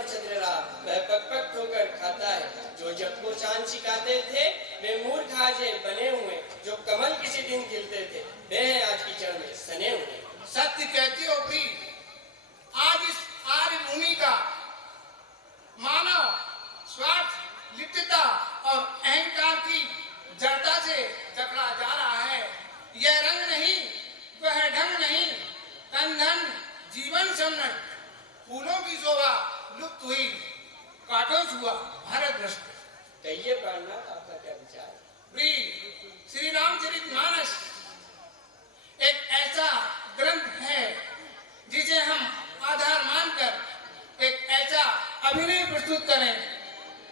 पर चंद्र रहा, वह पग पग ठोकर खाता है। जो जब को चांद सिखाते थे, वे मूर्ख आज बने हुए। जो कमल किसी दिन खिलते थे, वे हैं आज कीचड़ में सने हुए। सत्य कहती हो प्री, आज इस आर्य भूमि का मानव स्वार्थ, लिप्तता और अहंकार की जड़ता से जकड़ा जा रहा है। यह रंग नहीं, वह ढंग नहीं, तन धन जीवन सम्मत, फूलों की शोभा लुप्त हुई, कांटों छुआ भारत भ्रष्ट। कहिए प्राणनाथ, आपका क्या विचार? प्री, श्री रामचरितमानस एक ऐसा ग्रंथ है जिसे हम आधार मानकर एक ऐसा अभिनय प्रस्तुत करें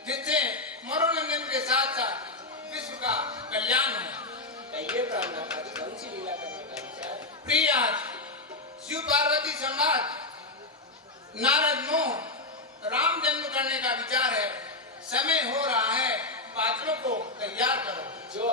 जिससे मनोरंजन के साथ साथ विश्व का कल्याण हो। कहिए प्राणनाथ, आज कौन सी लीला करने का विचार है? प्रिय, आज शिव पार्वती संवाद, नारद मोह, राम जन्म करने का विचार है। समय हो रहा है, पात्रों को तैयार करो। जो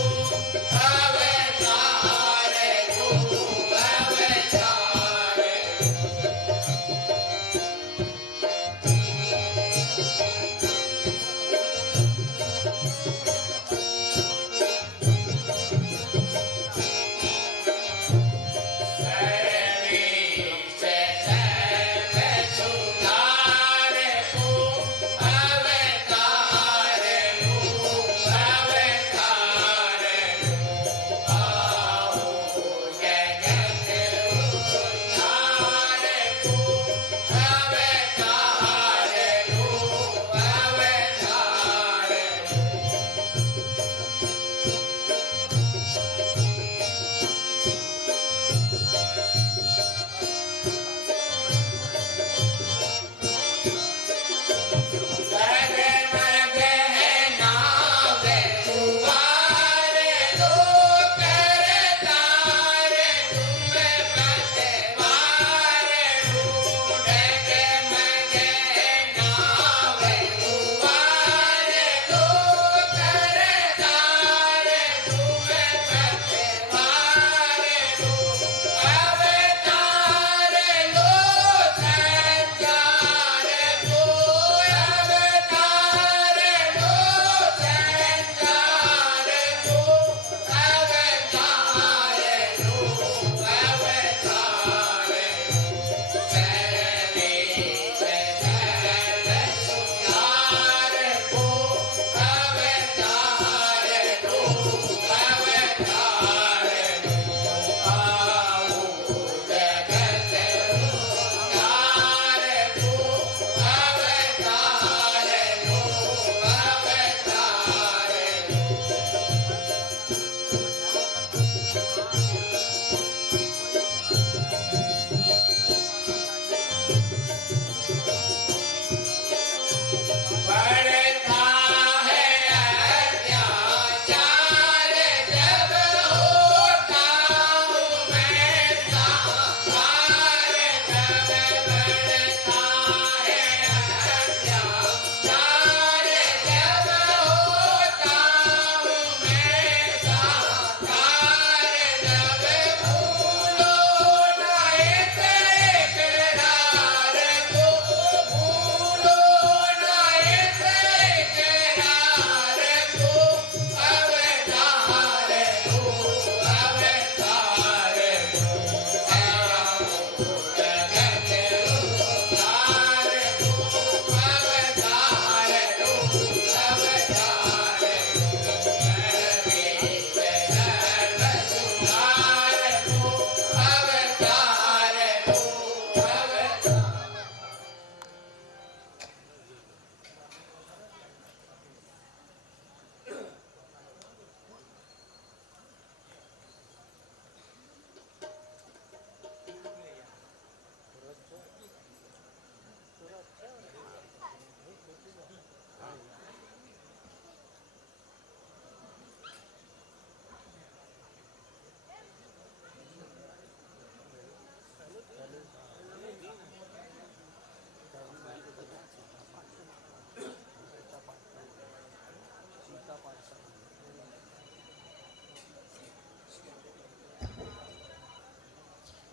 Oh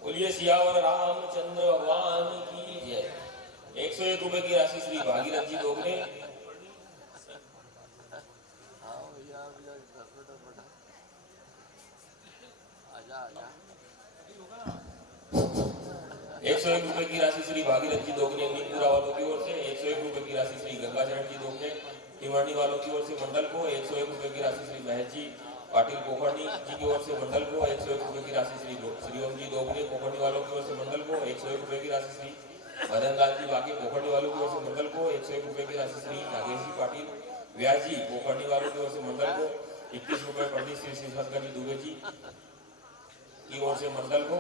बोलिए सियावर रामचंद्र भगवान की जय। 101 रुपए की राशि श्री भागीरथ जी दोगले। 101 रुपए की राशि श्री भागीरथ जी दोगले नीमपुरा वालों की ओर से। 101 रुपए की राशि श्री गंगाचरण जी दोगले टिवाणी वालों की ओर से मंडल को। 101 रुपए की राशि श्री महेश जी पाटिल पोखरनी जी की ओर से मंडल को। 101 रुपए की राशि श्री श्रीओम जी दोगले पोखरनी वालों की ओर से मंडल को। 101 रुपए की राशि श्री मदन लाल जी बाकी पोखरनी वालों की ओर से मंडल को। 101 रुपए की राशि श्री नागेश जी पाटिल व्यास जी पोखरनी वालों की ओर से मंडल को। 21 रुपए पंडित श्री शंकर जी दुबे जी की ओर से मंडल को।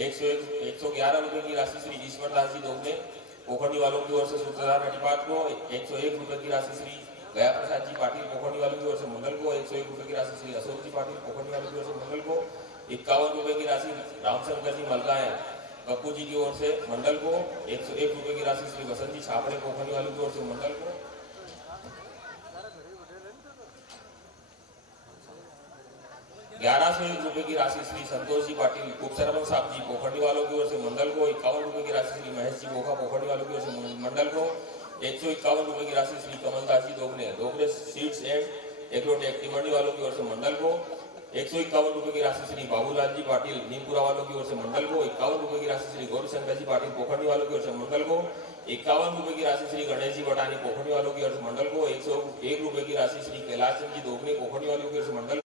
111 रुपए की राशि श्री ईश्वर दास जी दोगले पोखरनी वालों की ओर से सूत्रधार नटीपात को। 101 रुपए की राशि श्री गया प्रसाद जी पाटिल पोखरनी वालों की ओर से मंडल को। 101 रुपए की राशि श्री अशोक जी पाटिल पोखरनी वालों की ओर से मंडल को। 51 रुपए की राशि रामशंकर जी मलकाए कप्पू जी की ओर से मंडल को। 101 रुपए की राशि श्री वसंत जी छापड़े पोखरनी वालों की ओर से मंडल को। 1101 रुपए की राशि श्री संतोष जी पाटिल उपसरपंच साहब जी पोखरनी वालों की ओर से मंडल को। 51 रुपए की राशि श्री महेश जी बोखा पोखरनी वालों की ओर से मंडल को। 151 रुपए की राशि श्री कमलदास जी दोगले सीड्स एंड एग्रोटेक टिमंडी वालों की ओर से मंडल को। 151 रुपए की राशि श्री बाबूलाल जी पाटिल नीमपुरा वालों की ओर से मंडल को। 51 रुपए की राशि श्री गौरीशंकर जी पाटिल पोखरनी वालों की ओर से मंडल को। 51 रुपए की राशि श्री गणेश जी बटानी पोखरनी वालों की ओर से मंडल को। 101 रुपए की राशि श्री कैलाश चंद जी दोगले पोखरनी वालों की ओर से मंडल।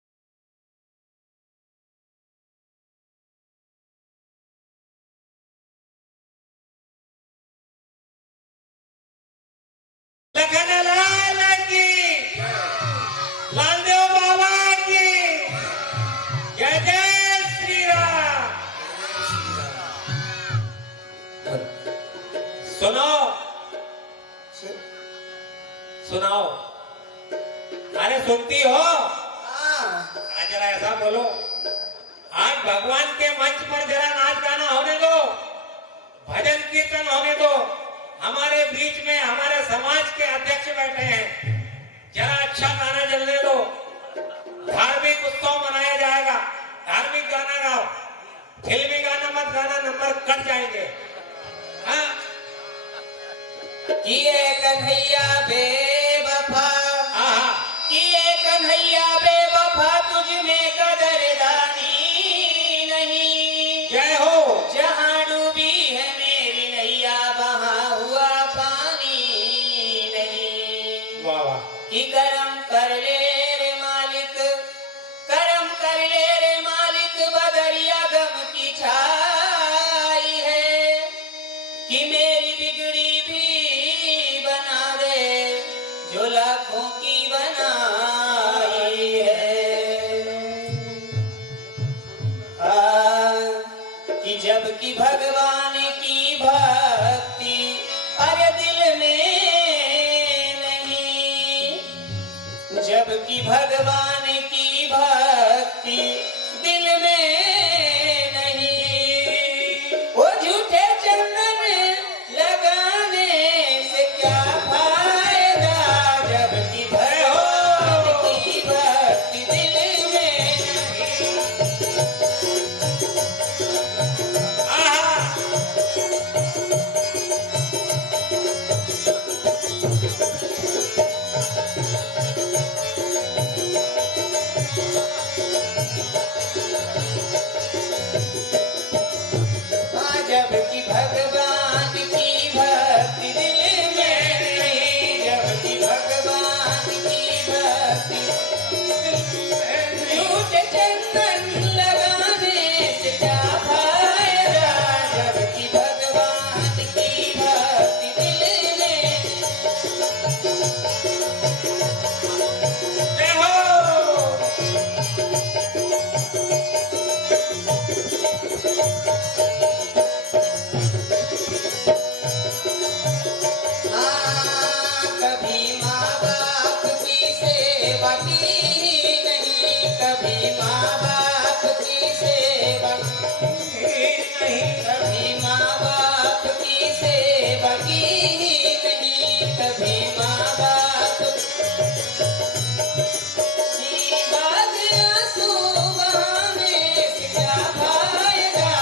लालदेव बाबा की जय जय श्री राम। सुनो सुनाओ, अरे सुनती हो? आज जरा ऐसा बोलो, आज भगवान के मंच पर जरा नाच गाना होने दो, भजन कीर्तन होने दो। हमारे बीच में हमारे समाज के अध्यक्ष बैठे हैं, जरा अच्छा गाना चलने दो। धार्मिक उत्सव मनाया जाएगा, धार्मिक गाना गाओ, फिल्मी गाना मत गाना, नंबर कट जाएंगे। हाँ? किए कन्हैया बेवफा, किए कन्हैया बेवफा, तुझ में कदरदानी नहीं। जय हो। जहाँ डूबी है मेरी नैया, वहाँ हुआ पानी नहीं। वाह वाह। कि करम कर ले रे मालिक, करम कर ले रे मालिक, बदरिया गम की छाई है। कि मेरी बिगड़ी भी बना दे, जो लाखों की बनाई है। कि जबकि भगवान की भक्ति अरे दिल में नहीं, जबकि भगवान की भक्ति दिल में नहीं। वो झूठे चंदन लगाने से क्या फायदा, जबकि भगवान की भक्ति दिल में नहीं। जबकि भगवान की भक्ति दिल में नहीं, जबकि भगवान की भक्ति झूठे चंदन लगाने से क्या फायदा, जबकि भगवान की भक्ति दिल में। जय हो। कभी माँ बाप की सेवा की नहीं, कभी माँ बाप की सेवा नहीं, कभी माँ बाप की सेवा की नहीं, कभी माँ बाप की बात आंसू बहाने से क्या फायदा,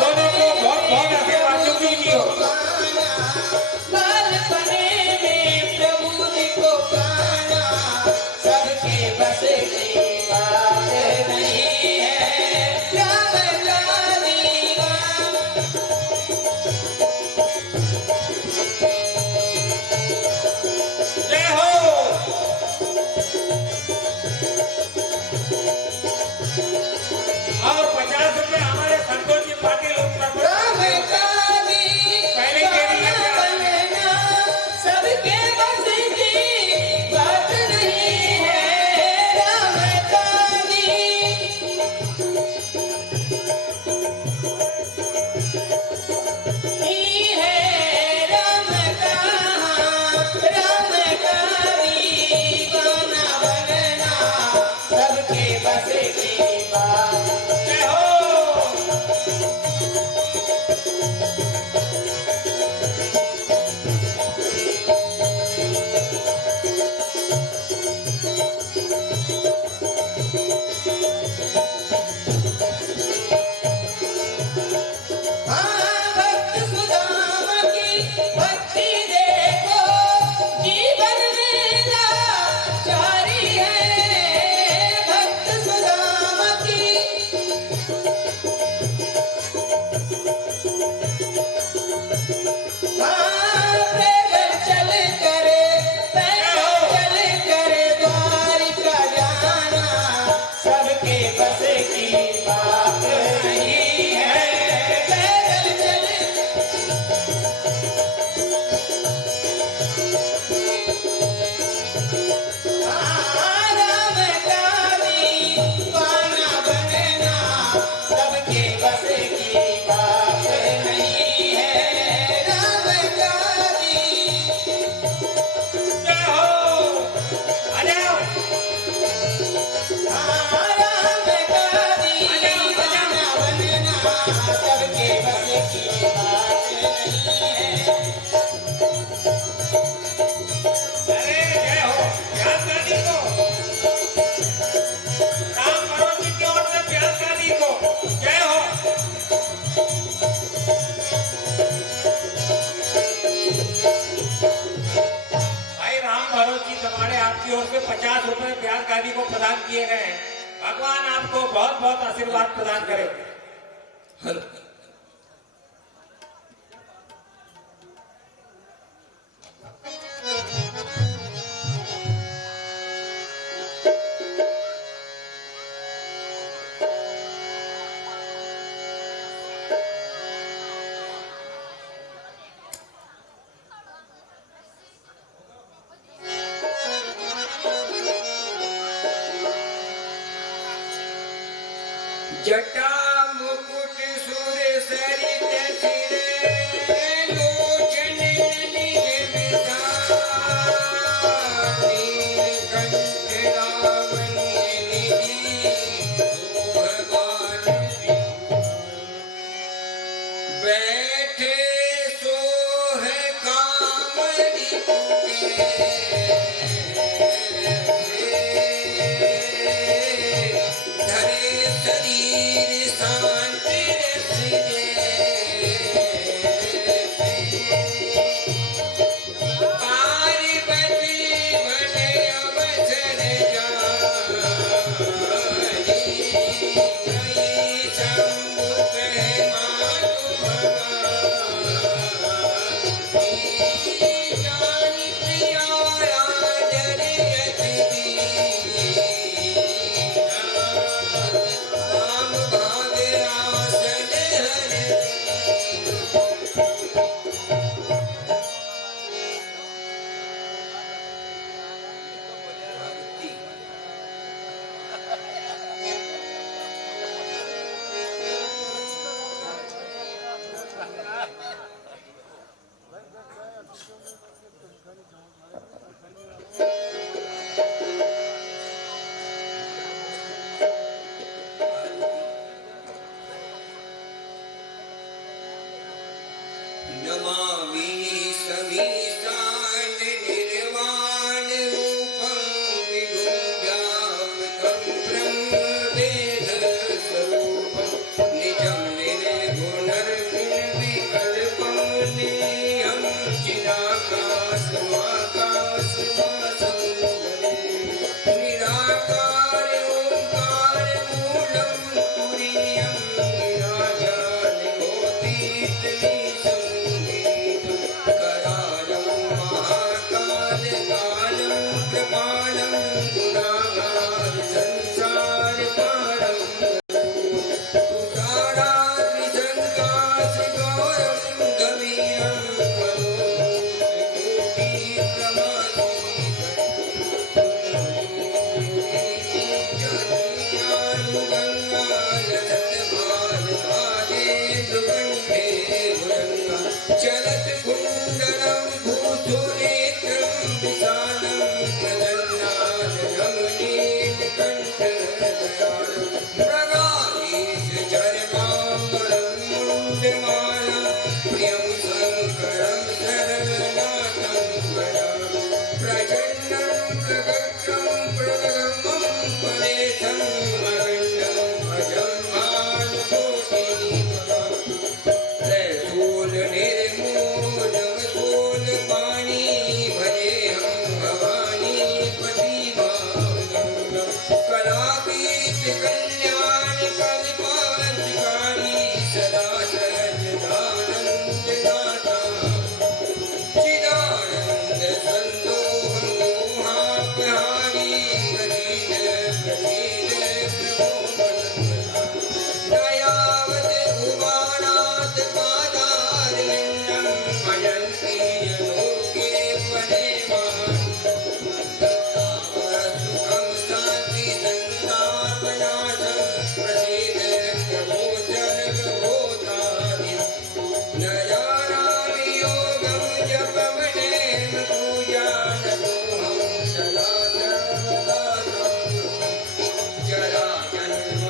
दोनों को बहुत बहुत आशीर्वाद दीजिए। बालपने में प्रभु जी को पाना सबके बस की बात नहीं है। राम का दीवाना जय हो। और 50 रुपए हमारे संतोष जी पाटिल उत्तर राम का पहले के लिए दीवाना बनना सबके बस की बात नहीं है। राम का ही है। राम का दीवाना बनना सबके बस की बात। जय हो। भक्त सुदाम की भक्ति देखो जीवन में लाचारी है। भक्त सुदाम की पैदल चल कर द्वारिका जाना सबके बस की बात नहीं है। पैदल चल राम का दीवाना बनना सबके बस की बात नहीं है। राम का जय हो। आ जाओ। राम का दीवाना बनना सबके बस की बात नहीं है। अरे जय हो। प्यास गाड़ी को राम भरों जी की ओर से प्यास गाड़ी को जय हो। भाई राम भरों जी तुम्हारे आपकी ओर से 50 रुपए प्यास गाड़ी को प्रदान किए गए हैं। भगवान आपको बहुत बहुत आशीर्वाद प्रदान करे। जटा मुकुट सुर सरित सिरे लोचन निज विधान नीलकंठ लावण्य निधि शोभवान बैठे सोह कामरी धरे शरीर शांति पार्वती बने अवसर जाई शंभु कहे मातु जानी प्रिया राजरे अतिथि राम भागे आसन हरे नमामि समीशान निर्वाण रूपं विभुं व्यापकं ब्रह्म वेद स्वरूपं चलत कुंडलं भूसुरेत्रं विशालं प्रसन्नाननं नीलकण्ठदयालं मृगाधीशचरणाम्बरं मुण्डमाला प्रियं शङ्करं शरणनाथं भजामि प्रचण्डं प्रगट्टं प्रगमं परेशं मगण्डं भजन्मानुकोटिनिपदाम् रसूल निर्मूल वसूल पानी भजे हम भवानी पति कलापीठ कल्याण कल्पांतकारी सदा सच्चिदानंद दाता चिदानंद संदोह मोहापहारी प्रसीद प्रसीद प्रभो दयावत उमानाथ पादारविन्दं भजन्ति लोके परेमान् सुखं शान्ति संतापनाशं प्रसीद प्रभो सर्वभूतानि न जानामि योगं जपमनेन पूजानतोऽहं सदा सर्वदा जरा जन्म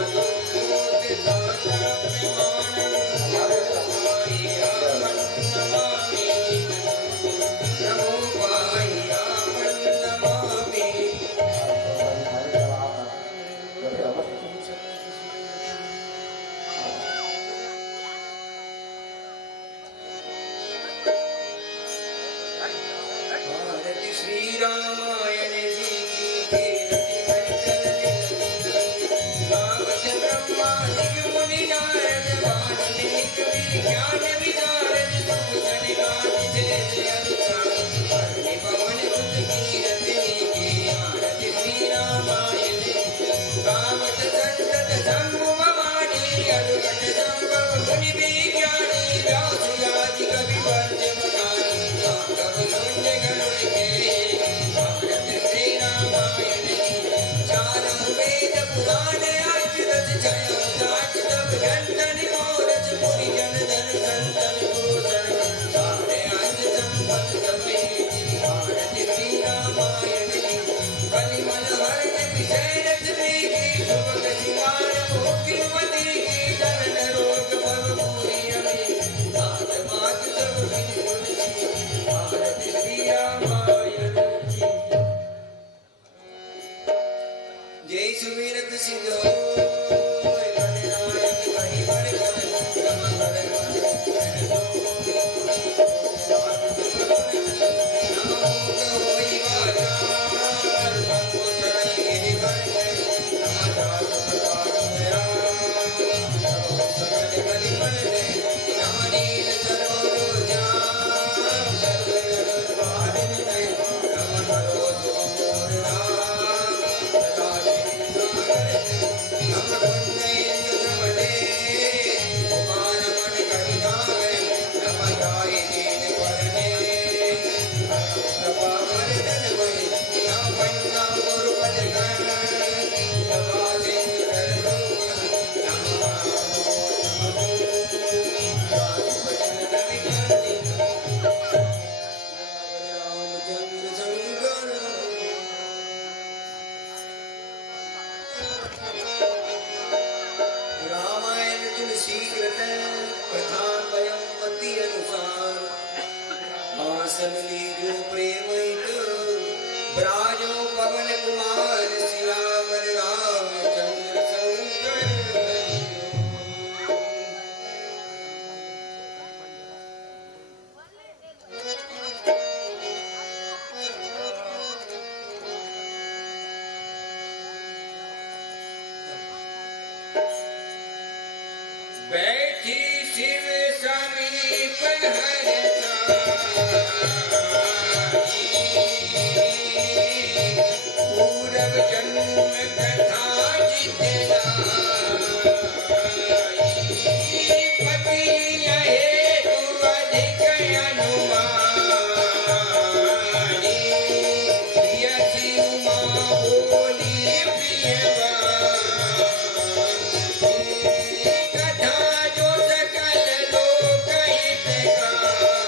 भारत श्री रामायण जी की कीर्ति भागवत ब्रह्मादिक मुनि नारद वाल्मीकि विज्ञान विदारद सुखद गान जय अनुसार हरि पवन सुत कीरति की आरति श्री रामायण गावत संतत संगम मानी अनुगत संभव मुनि विज्ञानी व्यास आदि कवि वंद्य बखानी राघव संजय गरुड़ के भारत श्री रामायण चारम वेद पुराण अष्टदश जयम जाट तब घंटन मोरज पुरी जन धन संतन भूषण सारे अंज संपत सभी भारत श्री रामायण कलिमल हरण विजय रचने की सुभग सिंगार मुक्तिमती की धन रोग भव पूरी अमी नाथ मात सब विधि सुनती भारत श्री रामायण जय सुमिरत सिंधो गणनायक कहि वर गण गम गण नमो होई वाचार मंगो चढ़ई गिरि वर नमः दया नमो सकल कलि बल नम नील सरोज जाम सर्व जगत पावन नम करो तुम मोर नाम सदा नम कुंजयंज समदे उमान मन करुणावे नम जाय दीन वरने कृपा वरदन वै नम पंजा गुरु पद गण कृपा सिंधु कर नम नमो दास भजन रवि करनी रामचंद्र शंकर रामायण तुलसी कृत कथान्वयं पति अनुसार आसन लीजो प्रेम ब्राजो पवन कुमार सियावर रामचंद्र शंकर बैठी शिव समीप पूरब जन्म कथा जितलाई पति हेतु अधिक अनुमानी प्रियसी उमा बोली प्रियवानी कथा जो सकल लोक हितकारी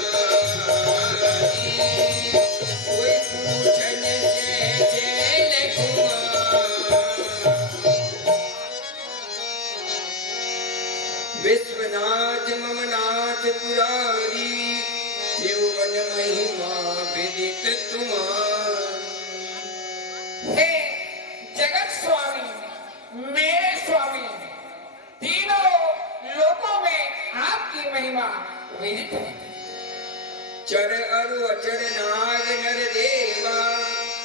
चित्त तुम्हारी। हे जगत स्वामी, मेरे स्वामी, तीनों लोकों में आपकी महिमा विदित है। चर अरु अचर नाग नर देवा,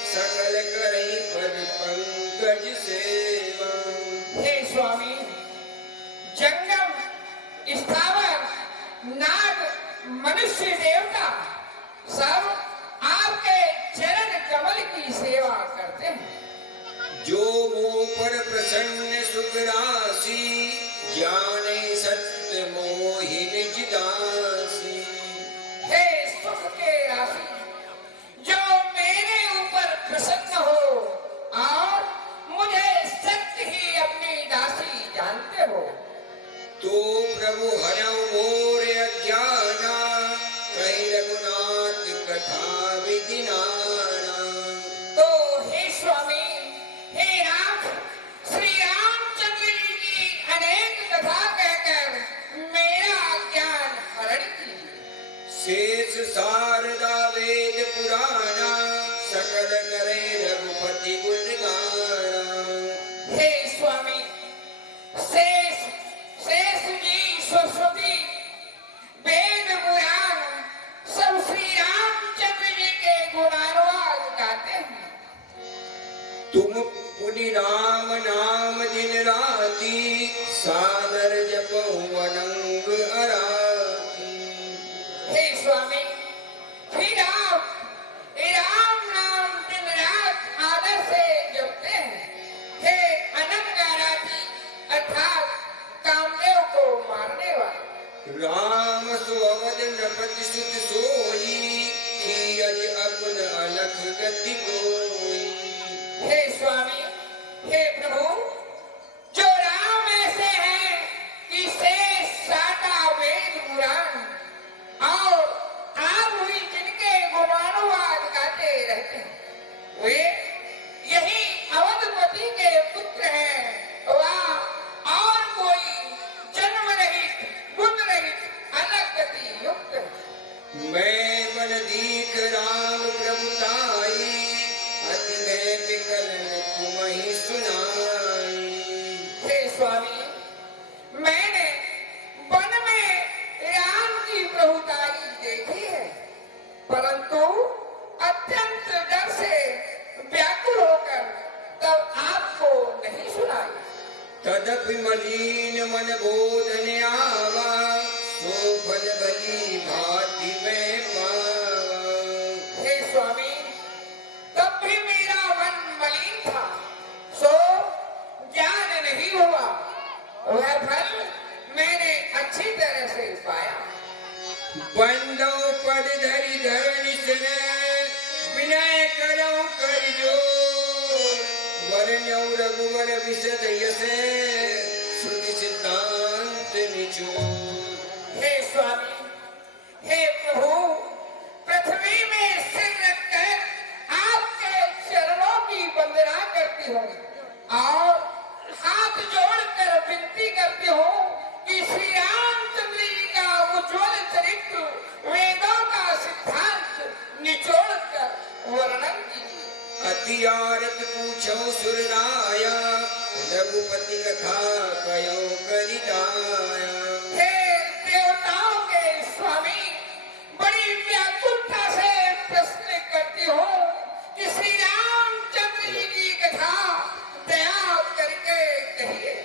सकल करई पद पंकज सेवा। हे स्वामी, जंगम, स्थावर, नाग, मनुष्य, देवता सब आपके चरण कमल की सेवा करते हैं। जो मोह पर प्रसन्न सुख राशि, जाने सत्य मोहिन जिदासी। हे सुख के राशि, जो मेरे ऊपर प्रसन्न हो और मुझे सत्य ही अपनी दासी जानते हो, तो प्रभु हरऊ मोर अज्ञाना, कही रघुनाथ कथा विधि नाना। तो हे स्वामी, हे नाथ, श्री रामचंद्र जी की अनेक कथा कहकर मेरा ज्ञान हरण कीजिए। शेष शारदा वेद पुराना, सकल करे रघुपति गुण गाना। हे स्वामी, शेष शेष जी, सरस्वती, वेद पुराण सब श्री रामचंद्र जी के गुणानुवाद गाते हैं। तुम पुनि राम नाम दिन राति, सादर जपऊ अनंग अराती। हे स्वामी, फिर आप राम नाम दिन रात आदर से जपते हैं। हे अनंग आराधी अर्थात कामदेव को मारने वाले। राम सुअवद नृपति सुत सोई, की अज अकुन अलख गति कोई। हे स्वामी, हे प्रभु, जो राम ऐसे हैं कि शेष साटा वेद पुराण और आप हुई जिनके गुणानुवाद गाते रहते हैं, वे यही अवधपति के पुत्र हैं। वह और कोई जन्म रहित, गुण रहित, अलग गति युक्त है। मैं बन दीख राम प्रभुताई, अति मैं विकलन तुम्हि सुनाई। हे स्वामी, मैंने वन में राम की प्रभुताई देखी है, परंतु अत्यंत डर से व्याकुल होकर तब आपको नहीं सुनाई। तदपि मलीन मन बोधन आवा, सो फल भली भांति मैं पावा। हे स्वामी, तब भी मेरा मन मलिन था, सो ज्ञान नहीं हुआ। वह फल मैंने अच्छी तरह से पाया। बंदो पद धरि धरणी सिने, विनय करऊ कर जोर। वरण्यऊ रघुवर विशद यसे, श्रुति सिद्धांत निचोर। हे स्वामी, हे प्रभु, पृथ्वी में सिर रखकर आपके चरणों की वंदना करती हूँ और हाथ जोड़कर विनती करती हूँ कि श्री रामचंद्र जी का उज्जवल चरित्र, वेदों का सिद्धांत निचोड़ कर वर्णन कीजिए। अति आरत पूछो सुरराया, रघुपति कथा कयो करि दाया। हे देवताओं के स्वामी, बड़ी व्याकुलता से प्रश्न करती हूँ कि श्री रामचंद्र जी की कथा दया करके कहिए।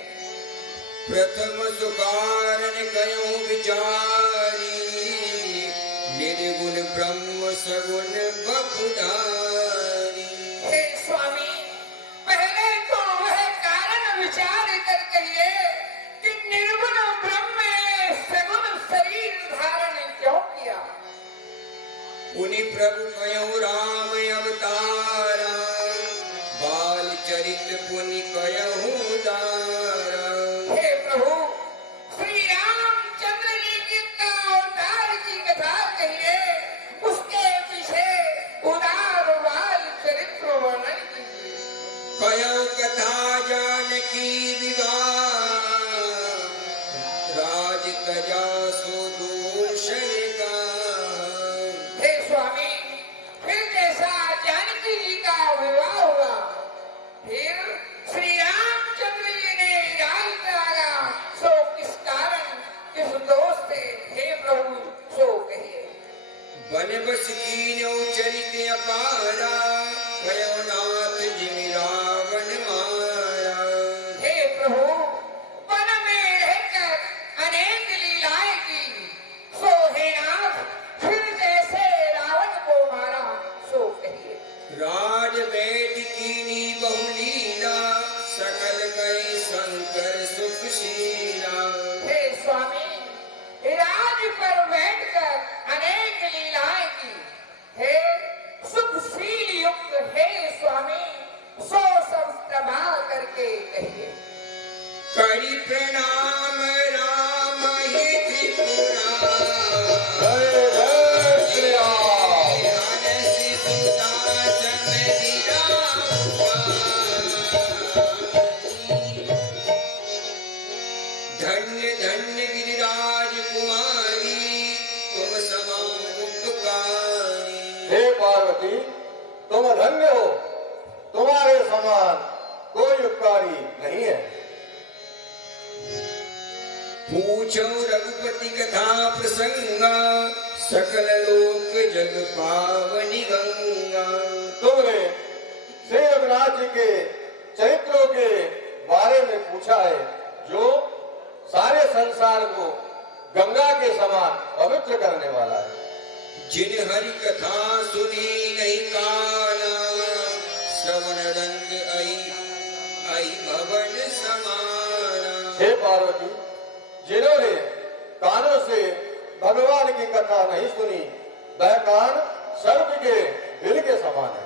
प्रथम सुकारण कयो विचारी, निर्गुण ब्रह्म सगुण बपुधारी। हे स्वामी, पहले तो वह कारण विचार कर कहिए कि निर्गुण ब्रह्म ने सगुण शरीर धारण क्यों किया। उनि प्रभु कयो राम अवतारा, बाल चरित पुनि कयहु दारा। हे प्रभु, श्री रामचंद्र जी की अवतार की कथा कहिए, उसके पीछे उदार बाल चरित्र वर्णन कीजिए। कयो कथा जानकी विवाह, राज तजा सो दूषण का। हे स्वामी, फिर वन बस कीन्यो चरित अपारा भयो नाथ जिन रावण मारा। हे प्रभु, वन में रहकर अनेक लीलाएं की, सो हे नाथ फिर जैसे रावण को मारा सो कहिए। राज बैठ कीनी बहुलीला सकल कई शंकर सुखशीला। हे स्वामी, राज पर बैठकर अनेक लीलाएं की, हे सुखशील युक्त हे स्वामी, सो सब प्रभाव करके कहिए। करी प्रणाम राम हे त्रिपुरा। आनसी सुदासन धन्य धन्य गिरिराज कुमारी तुम समान उपकारी। हे पार्वती, तुम धन्य हो, तुम्हारे समान कोई उपकारी नहीं है। पूछो रघुपति कथा प्रसंगा सकल लोक जग पावनी गंगा। तुमने श्री रघुनाथ जी के चरित्रों के बारे में पूछा है, जो सारे संसार को गंगा के समान पवित्र करने वाला है। जिन हरि कथा सुनी नहीं काना श्रवण रंग आई आई भवन समाना। हे पार्वती, जिन्होंने कानों से भगवान की कथा नहीं सुनी, वह कान सर्प के दिल के समान है।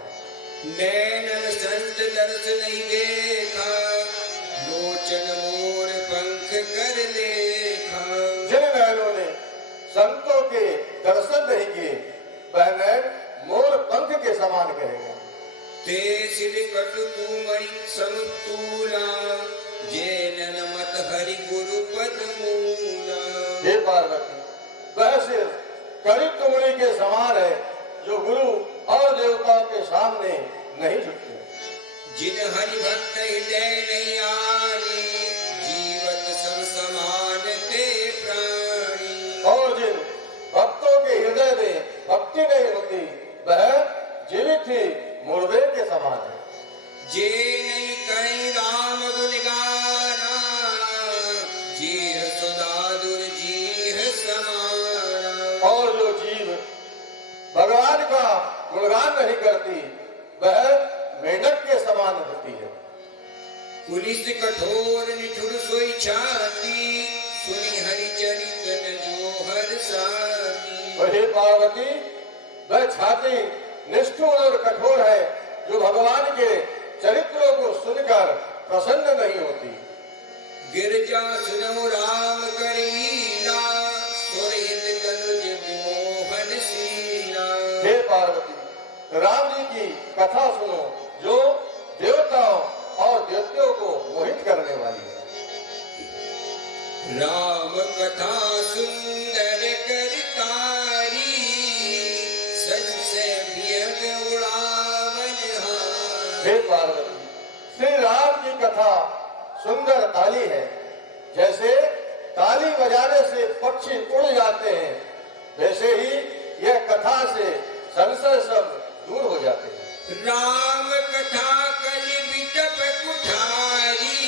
नैनन संत दर्श नहीं देखा लोचन मोर पंख कर लेखा। जिन नैनों ने संतों के दर्शन नहीं किए, वह नैन मोर पंख के समान कहेगा। ते सिर कटु तुमरी समतूला जेनन मत हरि गुरु पद मूला। हे पार्वती, वह सिर्फ कड़ी तुमड़ी के समान है, जो गुरु और देवताओं के सामने नहीं झुकते। जिन हरि भक्त हृदय नहीं आने जीवत सब समान ते प्राणी। और जिन भक्तों के हृदय में भक्ति नहीं होती, वह जीवित ही मुर्दे के समान है। जे नहीं कहीं राम गुण गाना जीह सुदादुर जीह समाना। और जो जीव भगवान का गुणगान नहीं करती, वह मेंढक के समान होती है। पुलिस कठोर निठुर सोई छाती सुनी हरि चरित न जो हर साथी। और हे पार्वती, वह छाती निष्ठुर और कठोर है, जो भगवान के चरित्रों को सुनकर प्रसन्न नहीं होती। गिरजा सुनो राम कर लीला सुरहित तनुज विमोहन शीला। हे पार्वती, राम जी की कथा सुनो, जो देवताओं और दैत्यों को मोहित करने वाली है। राम कथा सुंदर करतारी संशय वियग उड़ावन हारी। हे पार्वती, श्री राम की कथा सुंदर ताली है। जैसे ताली बजाने से पक्षी उड़ जाते हैं, वैसे ही यह कथा से संशय सब दूर हो जाते हैं। राम कथा कल बिटप कुठारी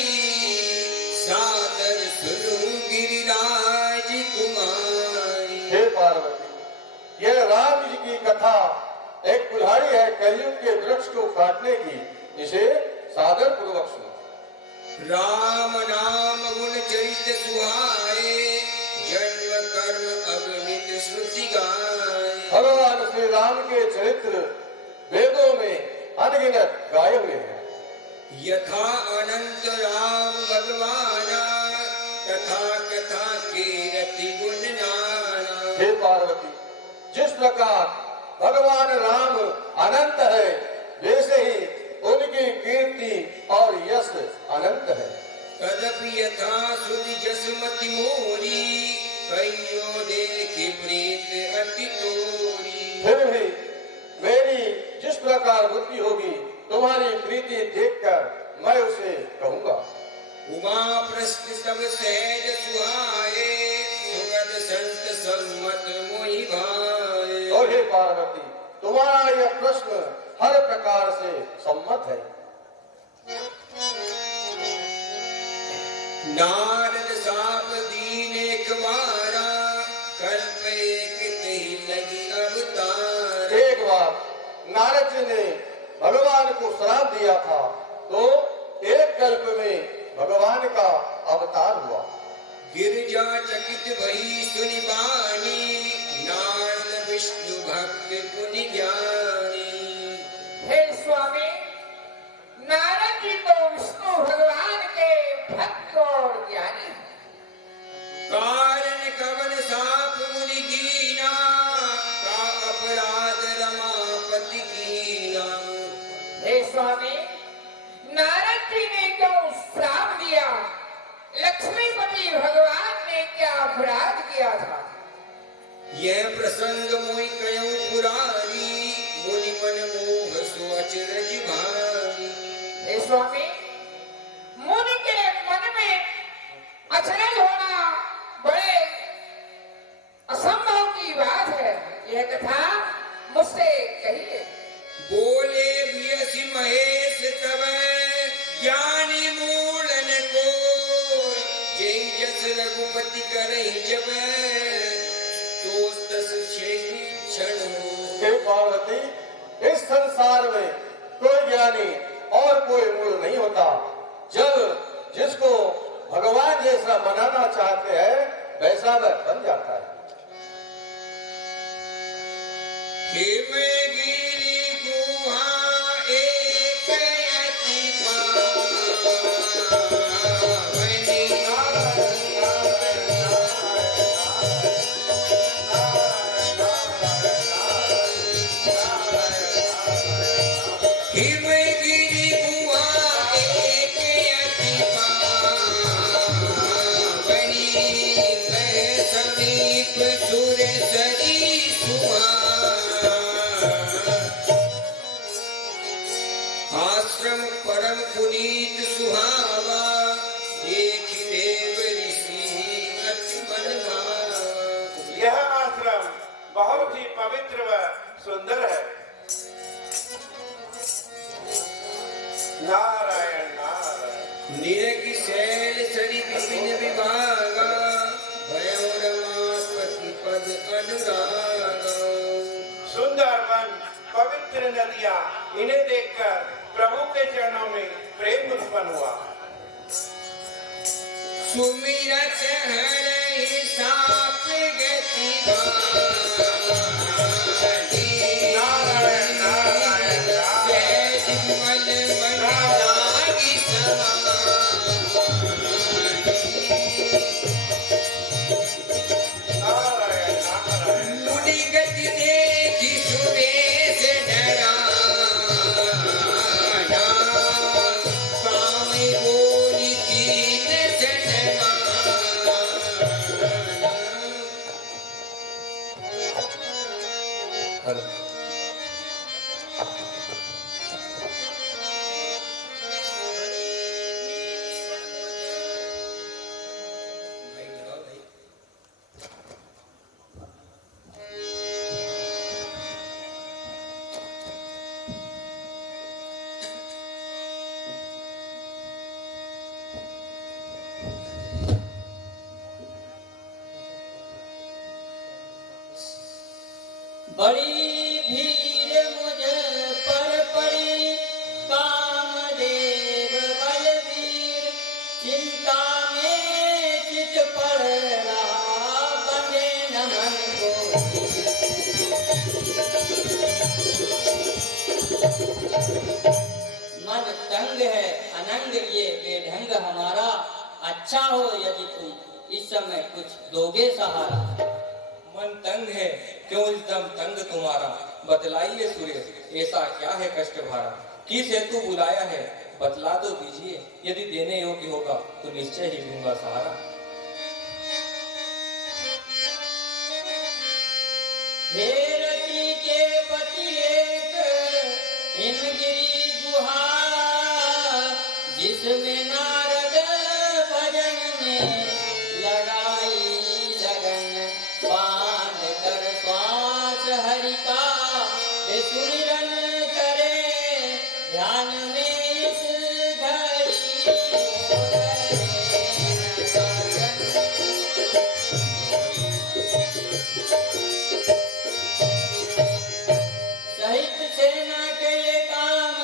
सादर सुनु गिरिराज कुमारी। हे पार्वती, यह राम जी की कथा एक कुल्हाड़ी है कलयुग के वृक्ष को काटने की, इसे सादर पूर्वक सुनो। राम नाम गुण चरित सुहाए जन्म कर्म अगणित श्रुति गाए। भगवान श्री राम के चरित्र वेदों में अनगिनत गाये हुए हैं। यथा अनंत राम भगवाना तथा कथा कीरति गुण नाना। हे पार्वती, जिस प्रकार भगवान राम अनंत है, वैसे ही उनकी कीर्ति और यश अनंत है। कदपि यथा सुनि जसमति मोरी कइयो देखि प्रीत अति तोरी। फिर भी मेरी जिस प्रकार बुद्धि होगी, तुम्हारी प्रीति देखकर मैं उसे कहूँगा। उमा प्रस्थ सब सहज सुहाए सुगत संत सम्मत मोहि भाए। और हे पार्वती, तुम्हारा यह प्रश्न हर प्रकार से सम्मत है। नारद साप दीन एक बारा, कल्प एक ही लगी अवतार। एक बार नारद जी ने भगवान को श्राप दिया था, तो एक कल्प में भगवान का अवतार हुआ। गिरजा चकित भई सुनि बानी, नारद विष्णु भक्त पुनि ज्ञानी। हे स्वामी, नारद जी तो विष्णु भगवान के भक्त और ज्ञानी हैं। कारण कवन साप मुनि कीना, का अपराध रमापति कीना। हे स्वामी, नारद जी ने क्यों श्राप दिया? लक्ष्मीपति भगवान ने क्या अपराध किया था? यह प्रसंग मोहि कयऊँ पुरारी, मुनिपन मोह सो अचरज भारी। हे स्वामी, मुनि के मन में अचरज होना बड़े असंभव की बात है। यह कथा मुझसे कहिए। बोले बियसि महेश तब, ज्ञानी मूलन को, जय जस रघुपति करहि जब, तो तस छेहि क्षण हो। हे पार्वती, इस संसार में कोई ज्ञानी और कोई मूल नहीं होता। जब जिसको भगवान जैसा बनाना चाहते हैं, वैसा वह बन जाता है। हिमगिरि गुहा एक अति पावनी, हिमगिरि गुहा एक अति पावनी, मैं समीप सुर सरी आश्रम परम पुनीत सुहावा, देखि देव ऋषि अति मन भावा। यह आश्रम बहुत ही पवित्र व सुंदर है। नारायण नारायण। निरखि शैल सरि विपिन विभागा, भयउ रमापति पद अनुरागा। सुंदर वन, पवित्र नदियां, इन्हें देखकर प्रभु के चरणों में प्रेम उत्पन्न हुआ। सुमिरत हरहि साप गति भारी, नारायण नारायण। सहज मन मन लागी नारायण नारायण। मुनि गति देखि सुरेश डरा, स्वामी बोली दीन जनवा। बड़ी भीड़ मुझ पर पड़ी, कामदेव बलवीर, चिंता में चित पड़ रहा, बने न मन को। मन तंग है अनंग ये बेढंग हमारा, अच्छा हो यदि तुम इस समय कुछ दोगे सहारा। मन तंग है क्यों इस दम तंग तुम्हारा, बतलाइए सुरेश ऐसा क्या है कष्ट भारा। किस हेतु बुलाया है बतला तो दीजिए, यदि देने योग्य होगा तो निश्चय ही दूंगा सहारा। हे रति के पति एक हिमगिरी गुहा, जिसमें नारद भजन में लगाई लगन, बांध कर श्वास हरि वे सुमिरन करे ध्यान में इस घड़ी सहित सेना के ये काम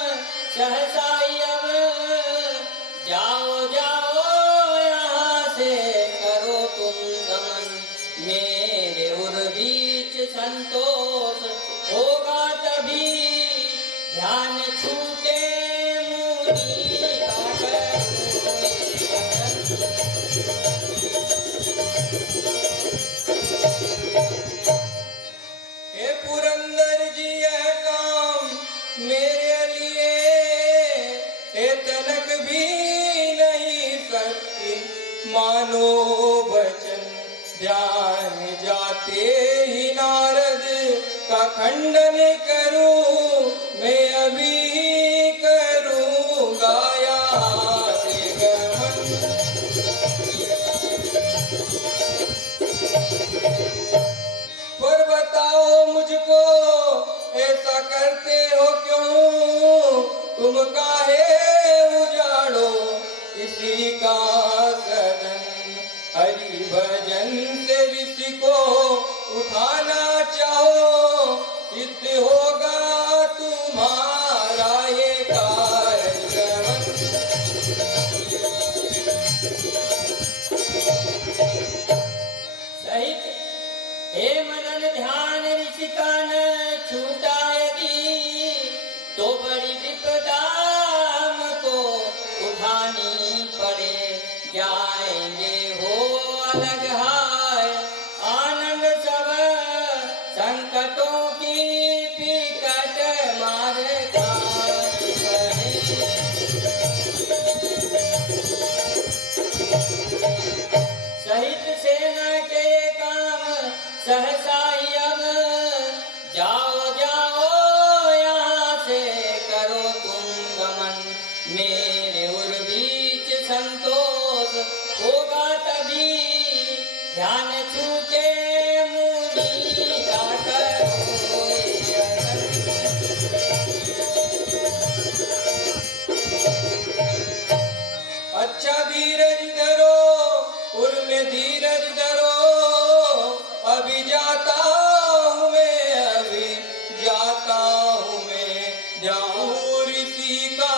सहसा ही अब जाओ जाओ यहाँ से करो तुम गमन मेरे उर बीच संतोष होगा तभी ध्यान छूटे मुनि हे पुरंदर जी यह काम मेरे लिए हे तनक भी नहीं सकती मानो वचन ध्यान जाते ही नारद का खंडन करूं मैं अभी करूंगा यहाँ से गमन पर बताओ मुझको ऐसा करते हो क्यों तुम काहे उजाड़ो इसी का सदन हरि भजन से ऋषि को उठाना चाहो सिद्ध होगा तुम्हारा ये कारण गमन सहित हे मनन ध्यान ऋषि का न छूटा यदि तो बड़ी विपदा को उठानी पड़े जाएंगे हो अलग हाय आनंद सब संकटों की विकट मार सहित सेना के ये काम सहसा ही अब जाओ जाओ यहाँ से करो तुम गमन मेरे उर बीच संतोष होगा तभी ध्यान छूटे मुनि का करो अच्छा धीरज धरो उर में धीरज धरो अभी जाता हूँ मैं अभी जाता हूँ मैं जाऊँ ऋषि का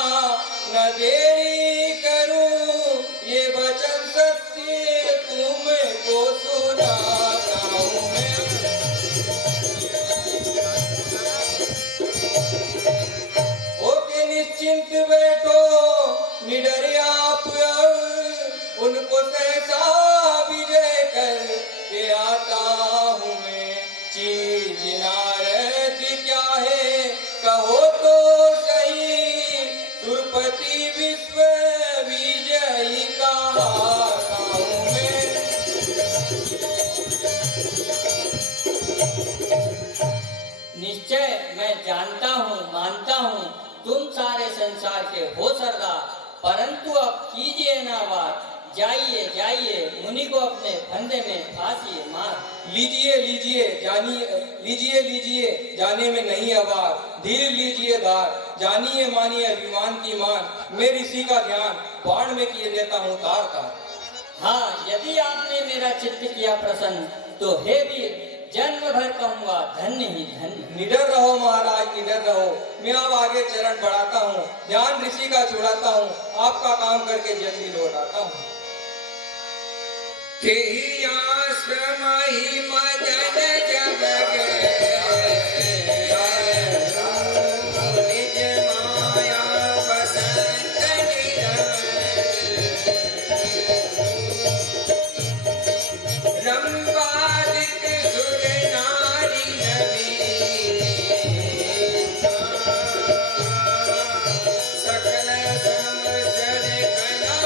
न देरी करूँ ये वचन सत्य तुमको सुनाता हूँ मैं ओके निश्चिंत बैठो निडर आप उनको सहसा विजय कर के आता हूँ मैं चीज नारद क्या है कहो तो सही सुरपति विश्व विजयी कहाता हूँ मैं निश्चय मैं जानता हूँ मानता हूँ तुम सारे संसार के हो सरदार परंतु अब कीजिए ना बात जाइए जाइए मुनि को अपने फंदे में फांसिए मार लीजिए लीजिए जानिए लीजिए लीजिए जाने में नहीं अवार धीर लीजिए धार जानिए मानिए अभिमान की मान मैं ऋषि का ध्यान बाण में किए देता हूँ तार तार हाँ यदि आपने मेरा चित्त किया प्रसन्न तो हे वीर जन्म भर कहूंगा धन्य ही धन्य निडर रहो महाराज निडर रहो मैं अब आगे चरण बढ़ाता हूँ ध्यान ऋषि का छुड़ाता हूँ आपका काम करके जल्दी लौटाता हूँ तेहि आश्रम ही मदन जग निज माया बसंत रंबादिक सुर नारी सकल समसर कला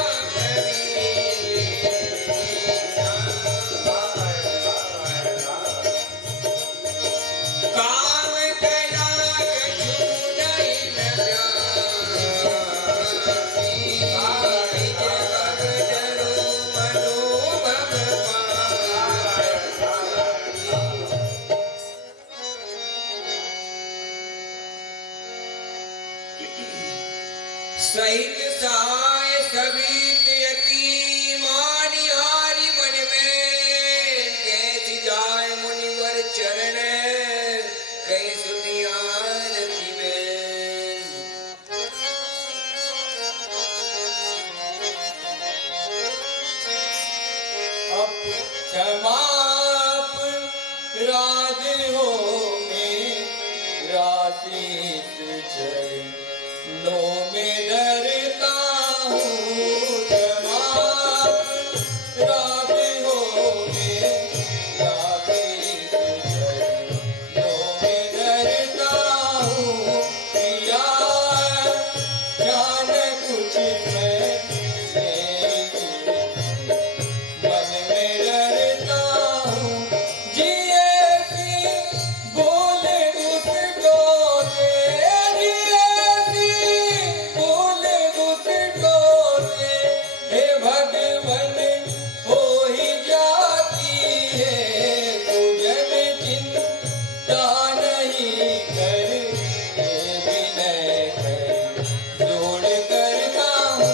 सहित सहाय सवित यतीमानि हारि मन में कैसी जाय मुनिवर चरण कहीं सुनियार में अब क्षमाप राज हो राशीष चरणों में डरता हूँ क्षमाप राज हो राशीष चरणों में डरता हूँ पिया जान कुछ मैं मन में डरता हूँ जिए सी भूल उसको जिए सी भूल उसको हे भगवन हो ही जाती है तुझन चिंता नहीं कर हे विनय कर जोड़ करता हूँ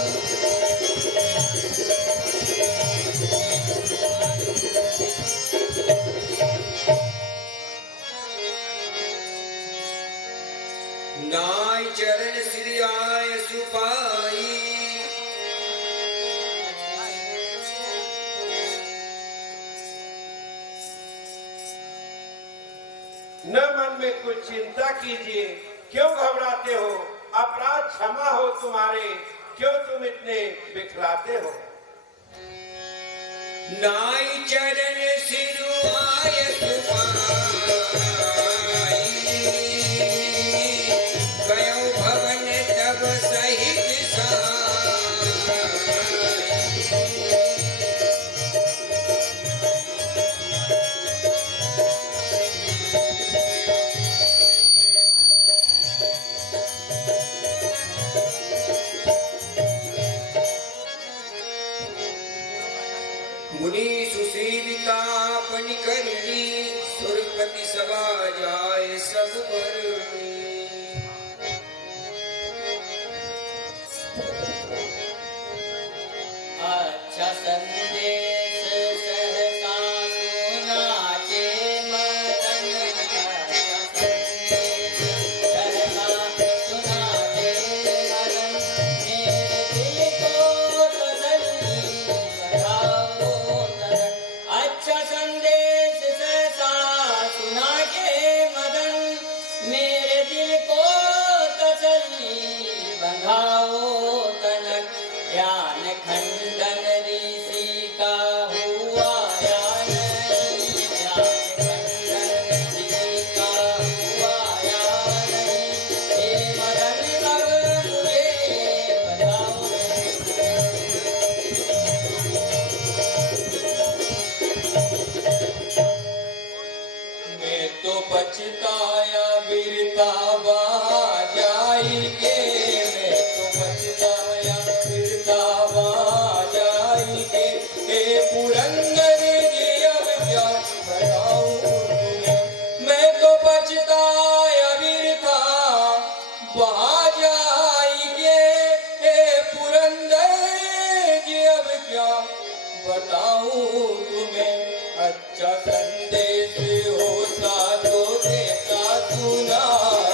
नाय चरण श्री आय सुपाई न मन में कुछ चिंता कीजिए, क्यों घबराते हो? अपराध क्षमा हो तुम्हारे, क्यों तुम इतने बिखराते हो? नाय चरण सिरु आय सुपाई गयो भवन तब सहित सहाय मुनि सुशीलतापनि करनी सुरपति सभा जाय सब बरनी अच्छा संदेश सहसा सुना के मदन अच्छा संदेश सहसा सुना के मदन मेरे दिल को तसल्ली बताओ तदन अच्छा संदेश सहसा सुना के मदन मेरे दिल को तसल्ली बंधाओ तनक ज्ञान खंडन ऋषि का हुआ या नहीं ज्ञान खंडन ऋषि का हुआ या नहीं हे मदन अब मुझे बताओ मैं तो पछताया बिरता वहाँ जाइए मैं तो पछताया बिरता वहाँ जाइए हे पुरंदर जी अब क्या बताऊं तुम्हें मैं तो पछताया बिरता वहाँ जाइए हे पुरंदर जी अब क्या बताऊं तुम्हें अच्छा संदेश होता तो देता सुना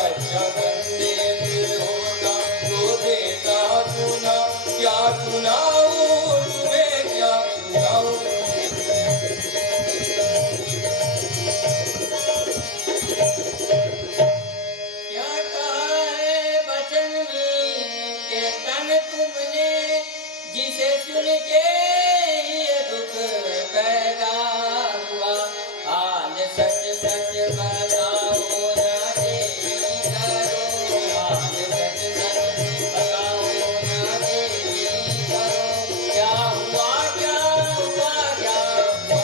अच्छा संदेश होता तो देता सुना क्या सुनाऊं तुम्हें क्या सुनाऊं क्या कहा है बचन में के तन तुमने जिसे सुन के ये दुख पैदा हुआ हाल सच सच बताओ ना देरी करो हाल सच सच बताओ ना देरी करो क्या हुआ क्या हुआ क्या हुआ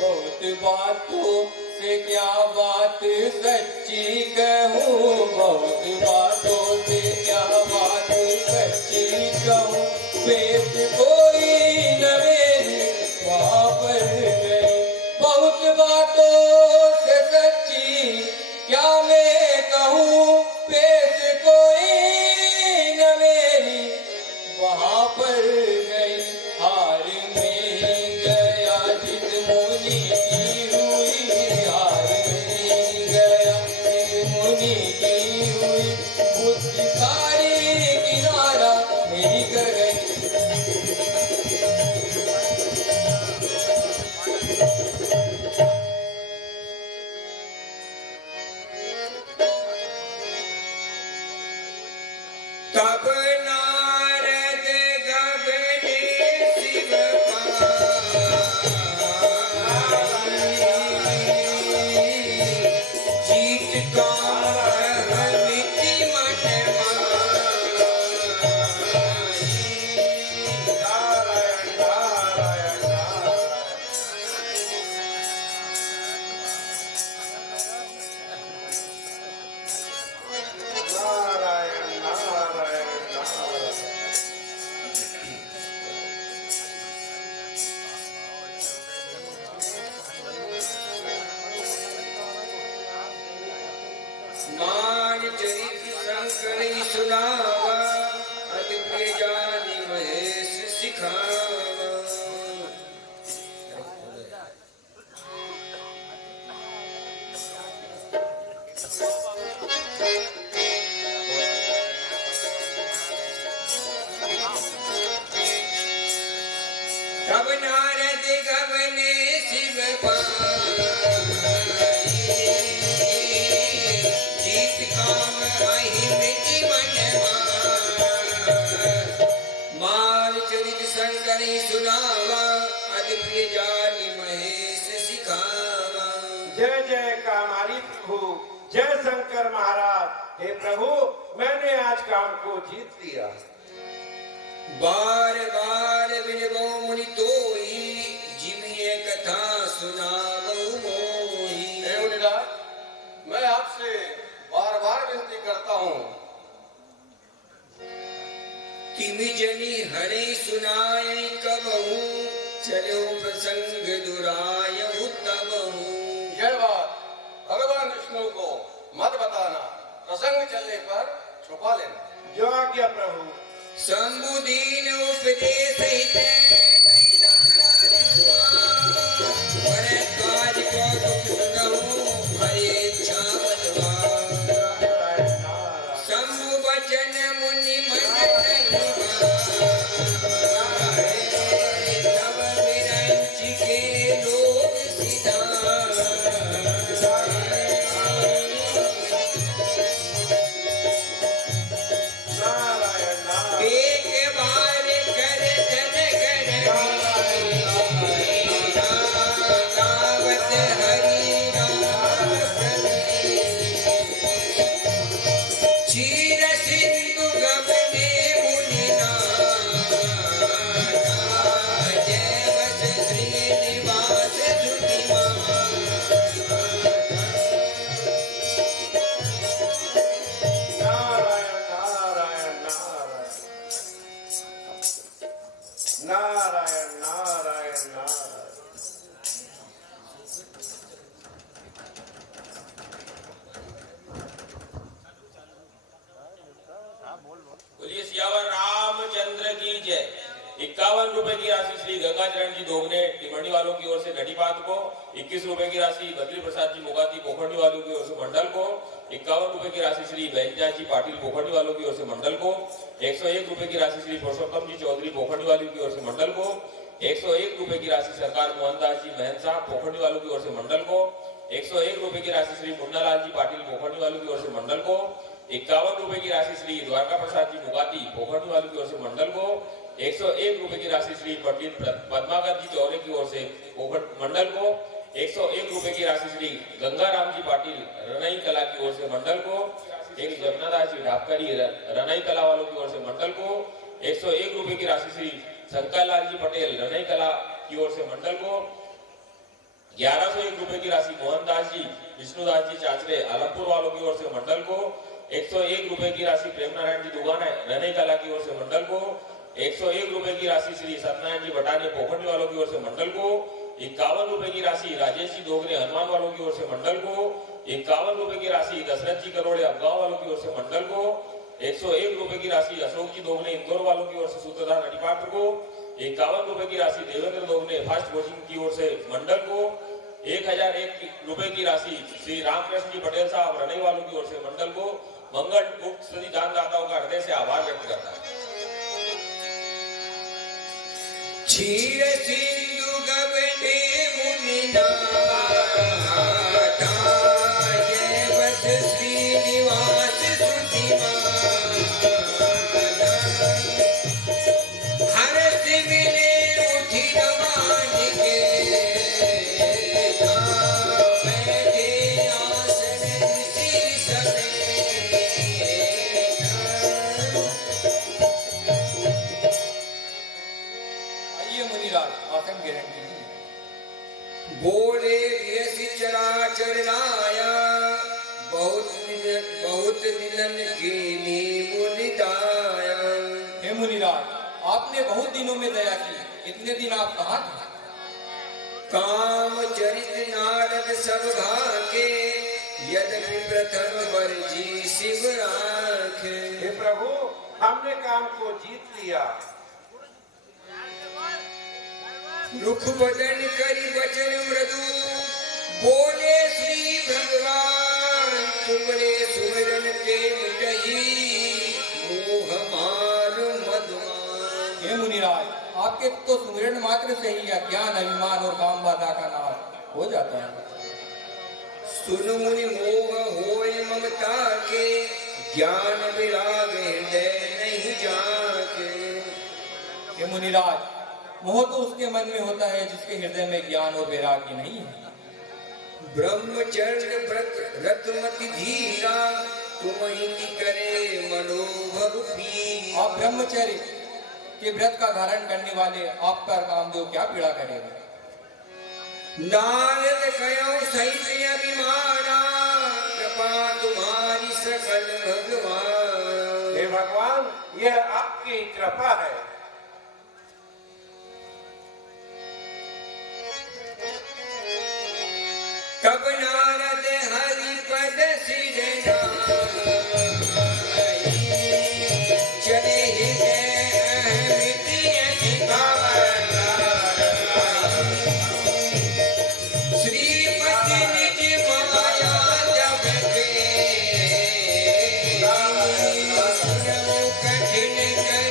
बहुत बातों से क्या बात सच्ची कहूँ बहुत बातों से क्या बात सच्ची कहूँ पेट कोई न मेरी वहाँ पर गई बहुत बातों से चरित शंकर सुनावा अति प्रिय जानी महेश सिखावा। तब नारद गवने शिव जीत काम अहिमिति मार चरित शंकर सुनावा अति प्रिय जानी महेश सिखावा। जय जय कामारी प्रभु, जय शंकर महाराज। हे प्रभु, मैंने आज काम को जीत लिया। बार बार बिनबो मुनि तोई जिमिए कथा सुनावो मोही। हे मुनिराज, मैं आपसे बार बार विनती करता हूँ, तिमि जनी हरे सुनाए कबहू चलो प्रसंग दुरायहु तबहू। यह बात भगवान विष्णु को मत बताना, प्रसंग चलने पर छुपा लेना। जो आज्ञा प्रभु। शंभुदीन उपदेश हिते भरद्वाज को दुख सुनहु हरे इच्छा बलवा। शंभु वचन मुनि मन तब विरंच के लोग सिधार। एक बार कर धन गावत हरि नाम चीर सिंधु गगने मुनिनाथ जय बस श्रीनिवास धुनिमान। नारायण नारायण नारायण नारायण। बोलिए सियावर रामचंद्र की जय। 51 रुपए की राशि श्री गंगाचरण जी दोगने टिमंडी वालों की ओर से घटीपात को, 21 रुपए की राशि बद्री प्रसाद जी मुगाती पोखंडी वालों की ओर से मंडल को, 51 रुपए की राशि श्री बैजा जी पाटिल पोखंडी वालों की ओर से मंडल को, 101 रुपए की राशि श्री पुरुषोत्तम जी चौधरी पोखंडी वालों की ओर से मंडल को, 101 रुपए की राशि सरकार मोहनदास जी महन साहब पोखंडी वालों की ओर से मंडल को, 101 रुपए की राशि श्री मुन्नालाल जी पाटिल पोखंडी वालों की ओर से मंडल को, 51 रुपए की राशि श्री द्वारका प्रसाद जी मुगाती पोखंडी वालों की ओर से मंडल को, 101 रुपए की राशि श्री पंडित पद्माकर जी चौरे की ओर से मंडल को, 101 रुपए की राशि श्री गंगाराम जी पाटिल रनई कला की ओर से मंडल को, एक जमुनादास जी ढाबकरी रनई कला वालों की ओर से मंडल को, 101 रुपए की राशि श्री शंकरलाल जी पटेल रनई कला की ओर से मंडल को, 1101 रुपए की राशि मोहनदास जी विष्णुदास जी चाचरे आलमपुर वालों की ओर से मंडल को, 101 रुपए की राशि प्रेम नारायण जी दुगाना रनई कला की ओर से मंडल को, 101 रुपए की राशि श्री सत्यनारायण जी बटाने पोखंडी वालों की ओर से मंडल को, 51 रुपए की राशि राजेश जी दोगरे हनुमान वालों की ओर से मंडल को, 51 रुपए की राशि दशरथ जी करोड़े अबगांव वालों की ओर से मंडल को, 101 रुपए की राशि अशोक जी दोगने इंदौर वालों की ओर से सूत्रधार हरिपात्र को, 51 रुपए की राशि देवेंद्र दोगने फास्ट कोचिंग की ओर से मंडल को, 1001 रुपए की राशि श्री रामकृष्ण जी पटेल साहब रनई वालों की ओर से मंडल को मंगल उक्त सभी दानदाताओं का हृदय से आभार व्यक्त करता है। क्षीर सिंधु गगने मुनिनाथ जय बस श्रीनिवास धुनिमान। हर्ष मिले उठी दमान के बैठे आसन ऋषि समेत। आइए मुनिराज, आसन ग्रहण कीजिए। बोले यसी चराचर लाया बहुत दिनन की मुनिदाया। हे मुनिराज, आपने बहुत दिनों में दया की, इतने दिन आप कहाँ थे? काम चरित नारद सब भाके यद्यपि प्रथम वर जी शिव राखे। हे प्रभु, हमने काम को जीत लिया। रुख बदन करी वचन मृदु, बोले श्री भगवान, तुमरे सुमिरन के मिटही मोह मार मधुमान। हे मुनिराज, आपके तो सुमिरन मात्र से ही अज्ञान, अभिमान और काम बाधा का नाश हो जाता है। सुन मुनि मोह होए ममता के, ज्ञान विराग हृदय नहीं जाके। हे मुनिराज, मोह तो उसके मन में होता है जिसके हृदय में ज्ञान और वैराग्य नहीं है। ब्रह्मचर्य व्रत रतमति धीरा, तुम ही करे मनोभव पीरा। आप ब्रह्मचर्य के व्रत का धारण करने वाले आप पर कामदेव क्या पीड़ा करेगा। नारद कयो सहित अभिमाना, कृपा तुम्हारी सकल भगवान। हे भगवान, यह आपकी कृपा है। कब नारद हरि पद सिर चले श्रीपति निज माया जब कठिन कर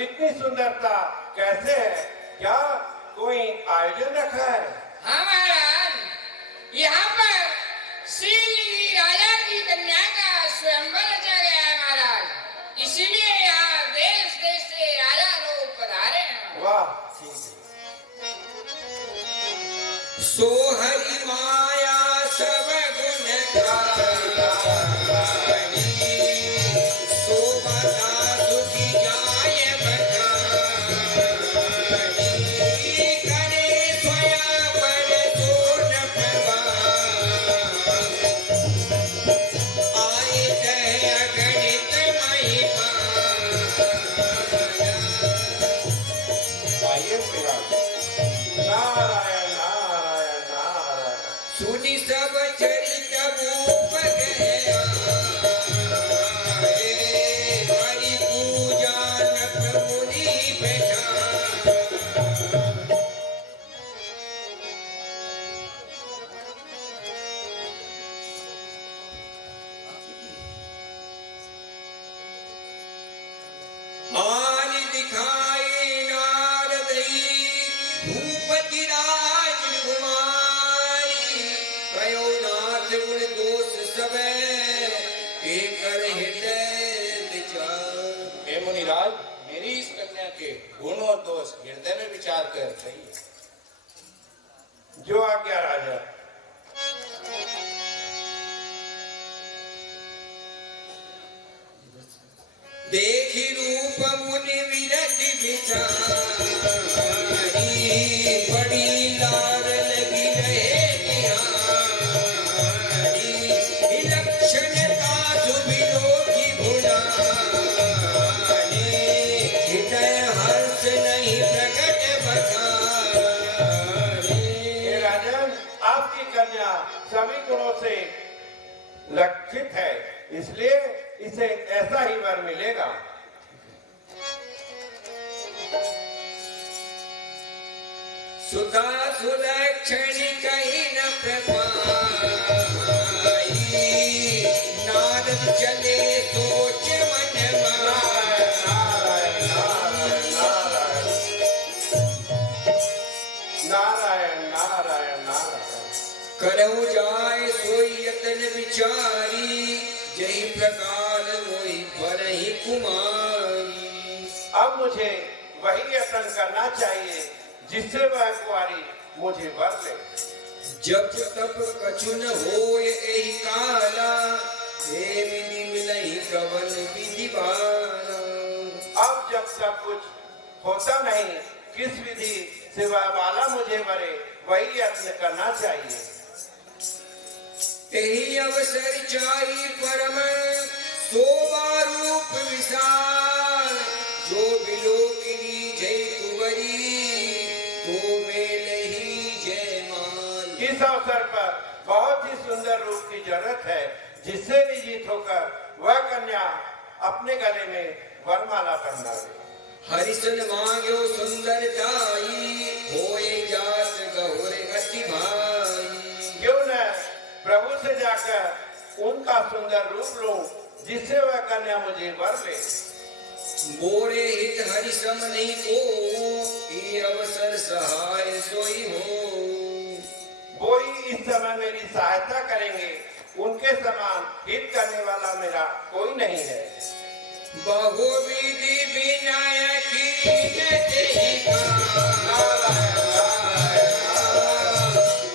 इतनी सुंदरता कैसे है? क्या कोई आयोजन रखा है? हाँ महाराज, यहाँ पर श्री राजा की कन्या का स्वयंवर रचा गया है महाराज। इसीलिए यहाँ देश देश से राजा लोग पधारे हैं। वाह, सो हरि माया सब गुण मुनिराज, मेरी इस कन्या के गुण और दोष हृदय में विचार कर कहिए। जो आज्ञा राजा। देखी रूप मुनि विरत विचारी, बड़ी लार लगी रहे निहारी, लक्षणता जुबिलो की भुलानी, हृदय हर्ष नहीं प्रकट बखानी। हे राजन, आपकी कन्या सभी गुणों से लक्षित है, इसलिए इसे ऐसा ही वर मिलेगा। सुता सुलक्षण कहीं न प्रभाई नारद चले सोच मन माय नारायण नारायण नारायण। करहु जाय सोई यतन विचारी जही प्रकार मोहि परहि कुमारी। अब मुझे वही यत्न करना चाहिए जिससे वह कुंवारी मुझे वर ले। जब तब कछु न होय एहि काला हे मिली मिलहि कवन विधि बाला। अब जब सब कुछ होता नहीं, किस विधि से वह बाला मुझे वरे, वही यत्न करना चाहिए। एहि अवसर चाही परम शोभा रूप विशाल जो बिलोकिनी जय कुंवरी तो मेलहि जयमाल। इस अवसर पर बहुत ही सुंदर रूप की जरूरत है जिससे निजीत होकर वह कन्या अपने गले में वरमाला पहनावे। हरिशन मांग्यो सुंदर दाई होए जात गौर अति भाई। क्यों न प्रभु से जाकर उनका सुंदर रूप लूं जिससे वह कन्या मुझे वर ले। मोरे हित हरिशम नहीं को ये अवसर सहाय सोई हो। वो ही इस समय मेरी सहायता करेंगे, उनके समान हित करने वाला मेरा कोई नहीं है। बहुविधि विनायकी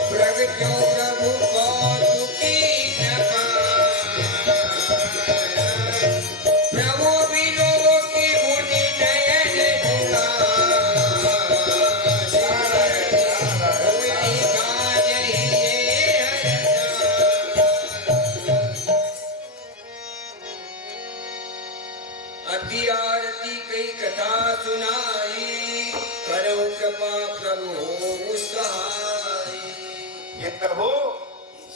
प्रगट्यो प्रभु कौतुकी प्रभु विलोकी मुनि नयन अति आरती कई कथा सुनाई करो कृपा प्रभु हो सहाय। ये प्रभु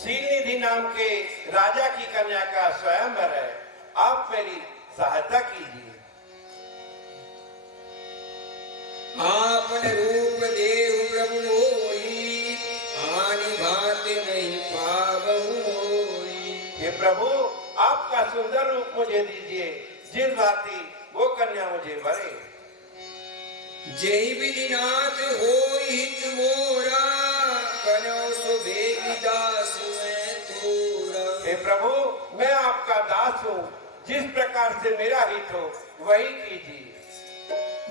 श्रीनिधि नाम के राजा की कन्या का स्वयंवर है, आप मेरी सहायता कीजिए। आपन रूप देव प्रभु मोई हानि भात नहीं पावहु मोई। ये प्रभु आपका सुंदर रूप मुझे दीजिए जिस भांति वो कन्या मुझे भरे। जय विधिनाथ होई हित मोरा करो सुबेगी दास मैं तोरा। हे प्रभु मैं आपका दास हूँ, जिस प्रकार से मेरा हित हो वही कीजिए।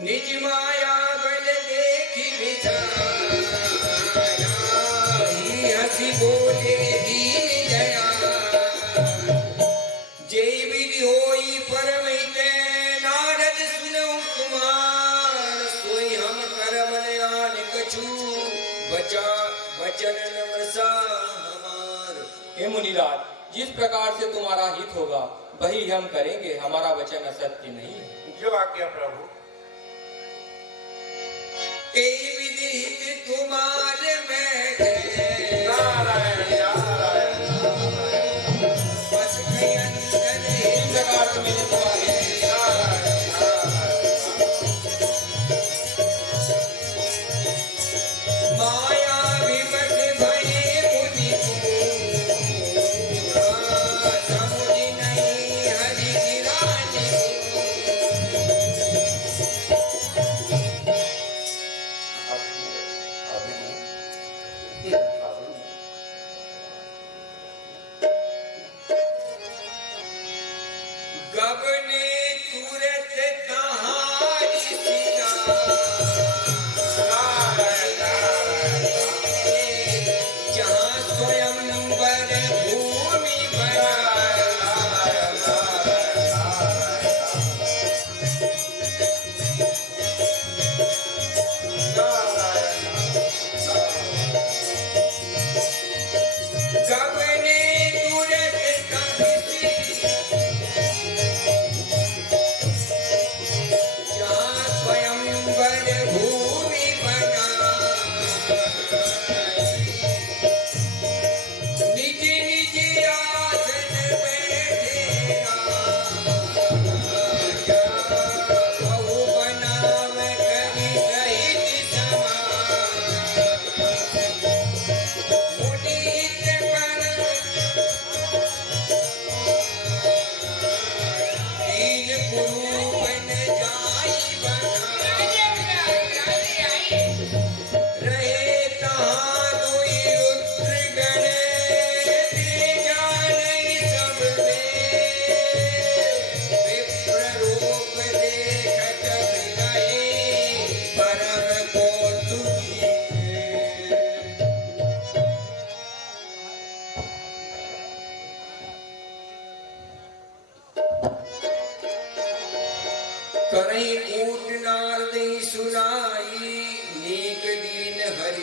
निज माया बल देखी बिचारी हंसी बोले दीन दया। जय विधि होई परम हित नारद सुनो कुमार सोई हम करम नयान कछु बचा वचन नमसा हमार। हे मुनिराज, जिस प्रकार से तुम्हारा हित होगा वही हम करेंगे, हमारा वचन असत्य नहीं है। जो आज्ञा प्रभु। कई विधि हित तुम्हारे में है नारायण नारायण बस कई अंतर इस प्रकार से मेरे तुम्हारे माया विपट भये मुनि पूरा समुझ नहीं हरि गिरानी। गबने तुरत कहानी सिया जहाँ स्वयंवर भूमि बना।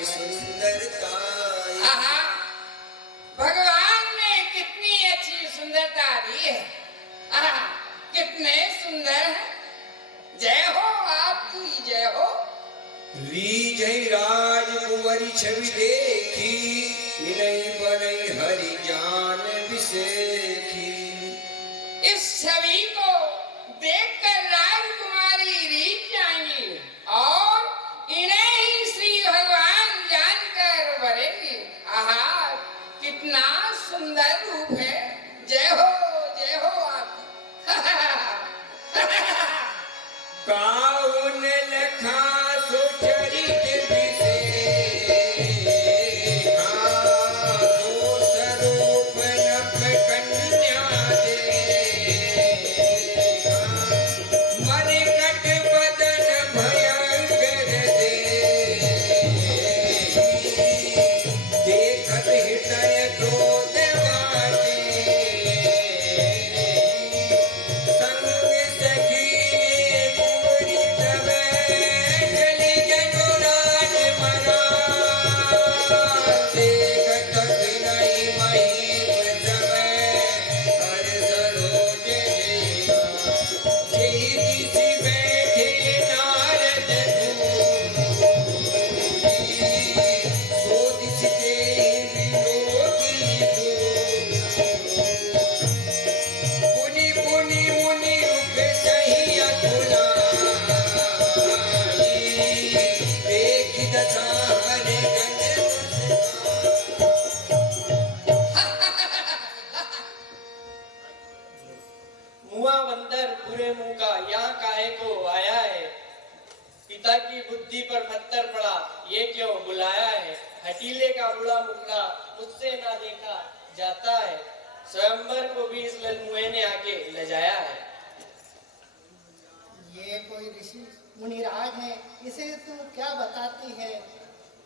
सुंदरता। आहा, भगवान ने कितनी अच्छी सुंदरता दी है। आहा, कितने सुंदर है। जय हो आपकी, जय हो। लीजै राजकुंवरी छवि देखी, इनई बनई हरि जान बिसेखी। इस छवि को देखकर राजकुमारी रीझ जाएंगी और इन्हें ही श्री भगवान जानकर भरेंगी। आहा, कितना सुंदर रूप है। जय हो आप। काउन लखा सुचरित विशेषा, सो स्वरूप नभ कन्या देखा। मरकट बदन भयंकर देखत हृदय क्रोध वाटे। संग सखी कुंवरी तब चली जनुराज मना। देखत विनय महीम समय, हर सरोज देवा। जेहि दिसि बैठे नारद दूरी, सो दिस देहि वियोगी पुनि पुनि मुनि मुख सही अकुलाई। देखि दशा हरि गण मुआ बंदर बुरे मुंह का यहाँ काहे को आया है। पिता की बुद्धि पर पत्थर पड़ा, ये क्यों बुलाया है। हटीले का बुरा मुखड़ा मुझसे ना देखा जाता है। स्वयंवर को भी इस ललमुए ने आके लजाया है। ये कोई ऋषि मुनिराज है, इसे तू क्या बताती है।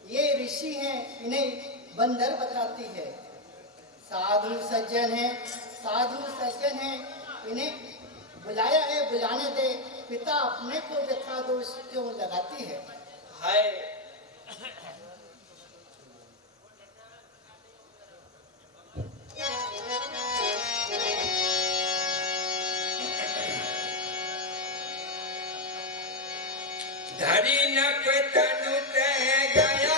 ये ऋषि हैं, इन्हें बंदर बताती है। साधु सज्जन है, इन्हें बुलाया है, बुलाने दे। पिता अपने को व्यथा दोष क्यों लगाती है। हाय, धरि नक तनु तह गया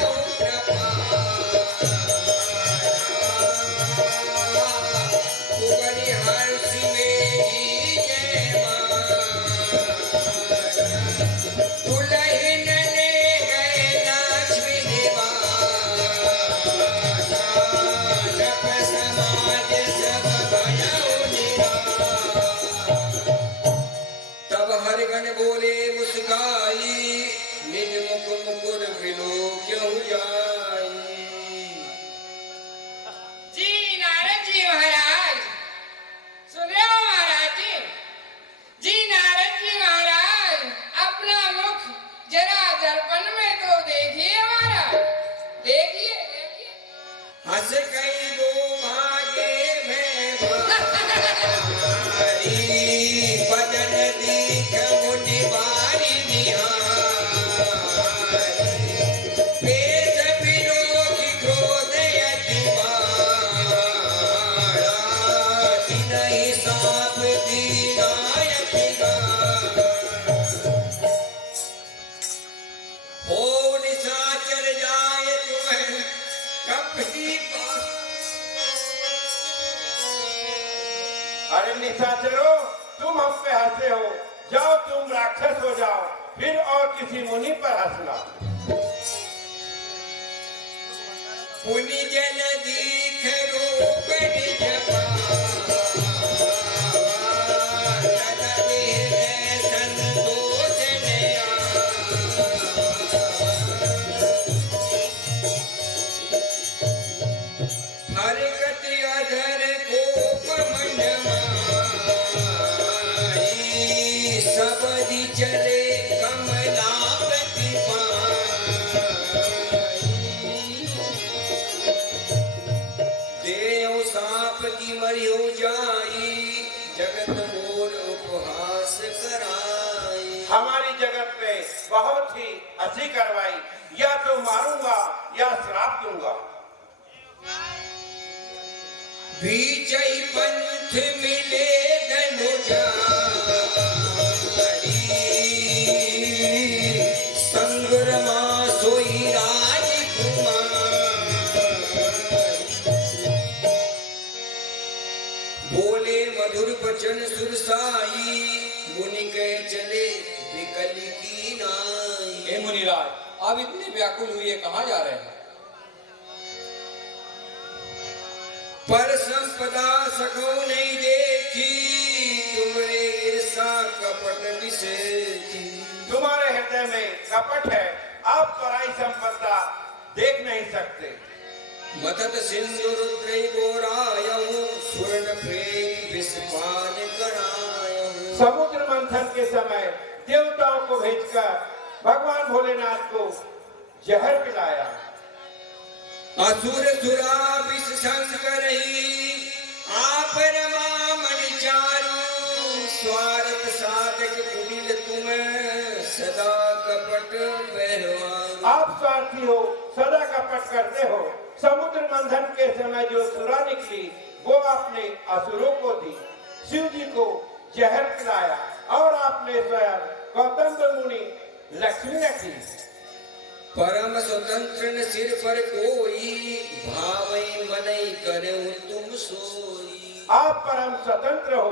कुंवरी हर्षि मेरी जय दुल्हन ले गए लक्ष्मी निवास। नभ समाज सब भयउ निराश। तब हरिगण बोले मुस्काई, निज मुख मुकुर बिलो क्यों जाई। जी नारद जी महाराज, सुन रहे हो महाराज जी। जी नारद जी महाराज, अपना मुख जरा दर्पण में तो देखिए महाराज। देखिए देखिए। हंस कई दो भागे में भारी, बदन दीख मुनि बारी निहारी। वेश विरोधी क्रोध अति बारा, तिनहि साप दीना अति गारा। हो निशाचर जाय तुम्हें कपटी पास। अरे निशाचरो, तुम हम पे हंसे हो। जाओ तुम राक्षस हो जाओ, फिर और किसी मुनि पर हंसना। पुनि जन दीख रूप निज पावा, तन देह संतोष ने हर गति अधर कोप मन माही। सबदि चले कमलापति पाई। देव साप की मरियो जाई, जगत मोर उपहास कराई। हमारी जगत में बहुत ही हंसी करवाई। या तो मारूंगा या श्राप दूंगा। बीचई पंथ मिले धनुजा संग्रमा सोई राजकुमार बोले मधुर वचन सुरसाई मुनि कह चले विकल की नाई। हे मुनिराज, आप इतने व्याकुल हुए कहाँ जा रहे हैं? पर संपदा सको नहीं देखी तुम्हारे ईर्षा कपट विषेची। तुम्हारे हृदय में कपट है, आप पराई संपदा देख नहीं सकते। मतत सिंधु रुद्र गोरायहूं स्वर्ण प्रेम विषपान करायहूं। समुद्र मंथन के समय देवताओं को भेजकर भगवान भोलेनाथ को जहर पिलाया। असुर सुरा विष शंकर आप रमामणि चारु स्वार्थ साधक कुटिल तुम सदा कपट बहवान। आप स्वार्थी हो, सदा कपट करते हो। समुद्र मंथन के समय जो सुरा निकली वो आपने असुरों को दी, शिव जी को जहर पिलाया और आपने स्वयं कौतुक मुनि लक्ष्मी रखी। परम स्वतंत्र न सिर पर कोई भावई मनई करऊं तुम सोई। आप परम स्वतंत्र हो,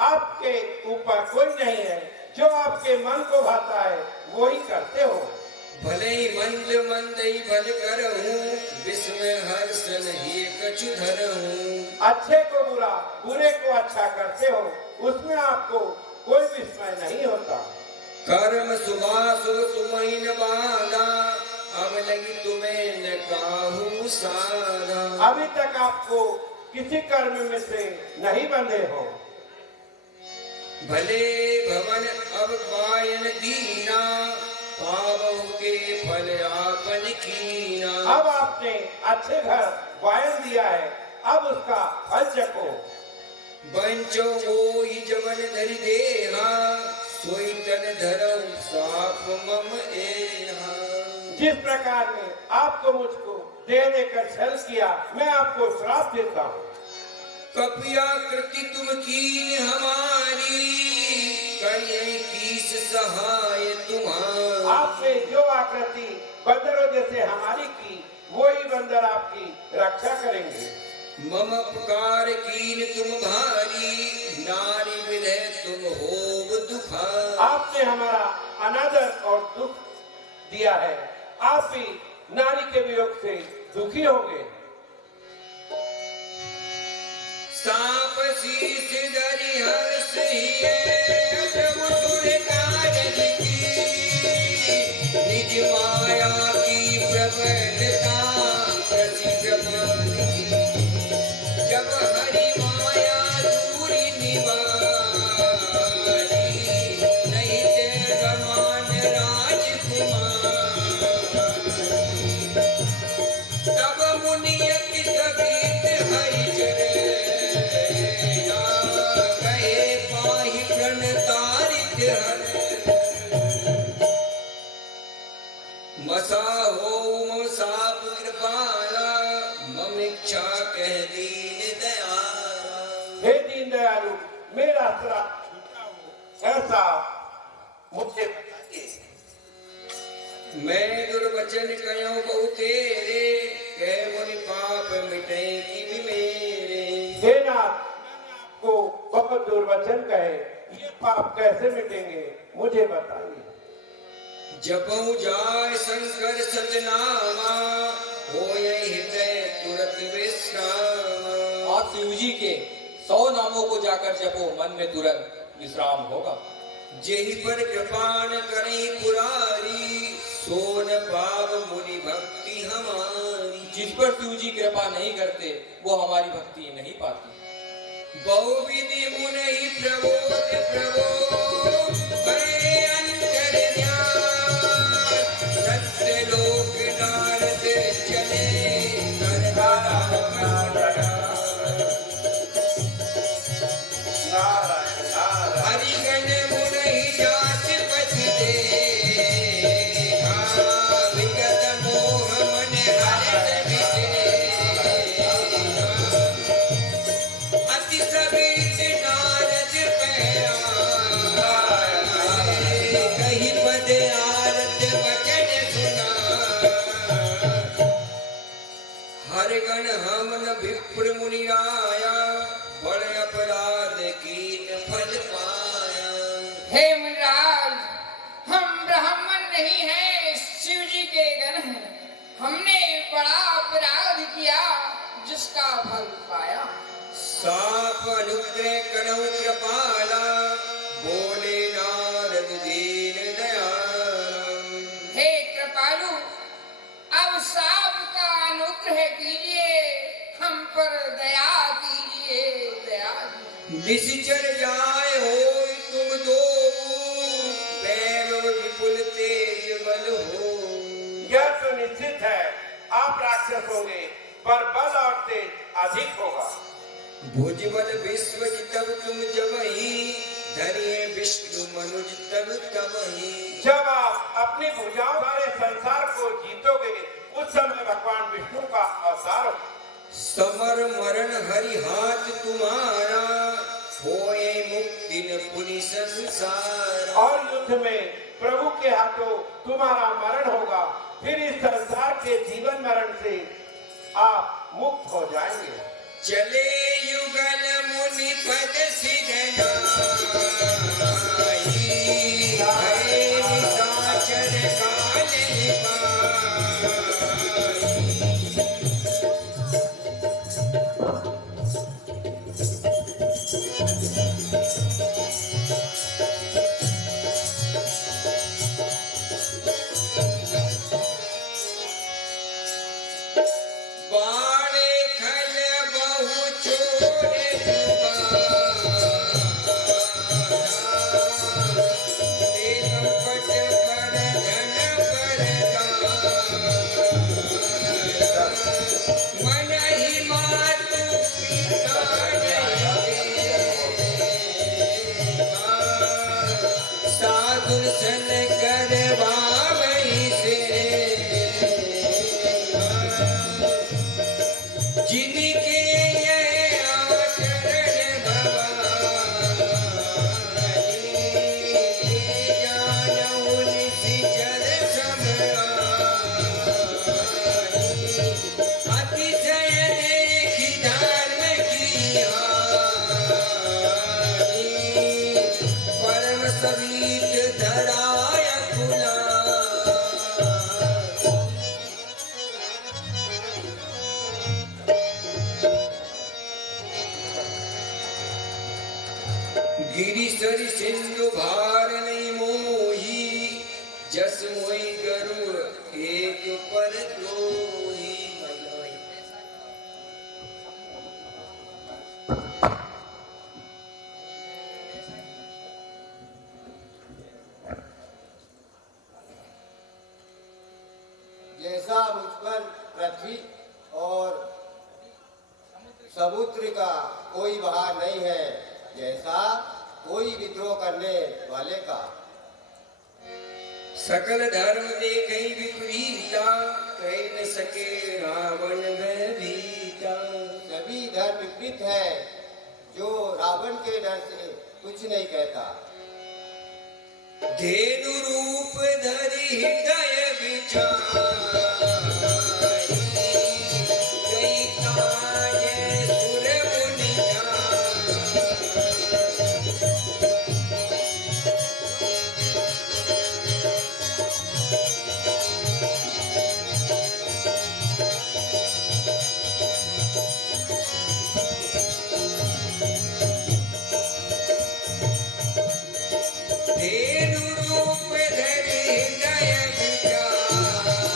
आपके ऊपर कोई नहीं है, जो आपके मन को भाता है वो ही करते हो। भले ही मंद मंदई भल करहूं विस्मय हर्ष नहीं कछु धरहूं। अच्छे को बुरा, बुरे को अच्छा करते हो, उसमें आपको कोई विस्मय नहीं होता। कर्म सुभासुर तुम्हीं न बांधा अब लगी तुम्हें न काहू साधा। अभी तक आपको किसी कर्म में से नहीं बंधे हो। भले भवन अब बायन दीना पावहु के फल आपन कीना। अब आपने अच्छे घर वायन दिया है, अब उसका फल चखो। बंचो मोहि जवन धरि देहा सोई तन धरऊ साप मम एहा। जिस प्रकार में आपको मुझको दे देकर छल किया, मैं आपको श्राप देता हूँ। कपिया कृति तुम कीन हमारी करिए कीस सहाय तुम्हारी। आपने जो आकृति बंदरों जैसे हमारी की, वही बंदर आपकी रक्षा करेंगे। मम पुकार कीन तुम भारी नारी विधे तुम होव दुखारी। आपने हमारा अनादर और दुख दिया है, आप भी नारी के वियोग से दुखी होंगे। सांप शीश धरि हर्ष हिये प्रभु सुर कारज की निज माया की प्रबलता प्रसिद्ध मानी। जब हरि माया दूरी निवारी नहीं ते समान राजकुमार। तब मुनि अति सगीत हरि चरे कहे पाहि प्रणतारित हर। मसा हो साप कृपाला मम इच्छा कह दीन दयाला। हे दीन दयालु, मेरा श्राप ऐसा मुझे बताइए। मैं दुर्वचन कयो बहु तेरे कह मुनि पाप मिटे किमि मेरे। हे नाथ, को बहुत दुर्वचन कहे, ये पाप कैसे मिटेंगे मुझे बताइए। जपऊ जाय शंकर सतनामा होय हृदय तुरत विश्राम। आप शिव जी के 100 नामों को जाकर जपो, मन में तुरंत विश्राम होगा। जेहि पर कृपान करई पुरारी सोन पाव मुनि भक्ति हमारी। जिस पर शिव जी कृपा नहीं करते वो हमारी भक्ति नहीं पाती। बहुविधि मुनि प्रबोध प्रबोध भय अंतर्यान सत्य लोक नारद चले हरिगण मुनि जात पछ दे विगत मोह मन विप्र मुनि आया, बड़े अपराध कीन फल पाया। हे मुनिराज, हम ब्राह्मण नहीं हैं, शिव जी के गण हैं। हमने बड़ा अपराध किया जिसका फल पाया। साप अनुग्रह करो कृपाला, बोले नारद दीन दयाल। हे कृपालु, अब साप का अनुग्रह कीजिए, हम पर दया कीजिए, दया कीजिए। निश्चर जाए हो तुम दो, वैभव विपुल तेज बल हो। यह तो निश्चित है, आप राक्षस होंगे, पर बल और तेज अधिक होगा। भुजबल विश्व तब तुम जमही, धरिए विष्णु मनुज तब तमही। जब आप अपनी भुजाओं सारे संसार को जीतोगे, उस समय भगवान विष्णु का अवतार हो। समर मरण हरि हाथ तुम्हारा, होए मुक्ति न पुनि संसार। और युद्ध में प्रभु के हाथों तुम्हारा मरण होगा, फिर इस संसार के जीवन मरण से आप मुक्त हो जाएंगे। चले युगल मुनि पद सिरनाई, भय निशाचर काल निपाई। बाणे खल बहु छोड़े दुबारा, ते संकट पर धन परदारा। मन ही मातु पिता नहीं देवा, साधु सन करवावहि से। जिनके ये आचरण भवानी, जानहु निश्चर समानी। अतिशय देखि धर्म की हानि, परम समीत धराय खुला। गिरिशर सिंधु भार नहीं मोही, जस मोहि गरुड़ एक पर द्रोही। जैसा मुझ पर पृथ्वी और समुद्र का कोई भार नहीं है, जैसा कोई विद्रोह करने वाले का। सकल धर्म देखहि विपरीता, कह न सके रावण भयभीता। सभी धर्म विपरीत है, जो रावण के डर से कुछ नहीं कहता। धेनु रूप धरि हृदय विचार, गई काज सुर मुनि जान। धेनु रूप धरि हृदय विचार,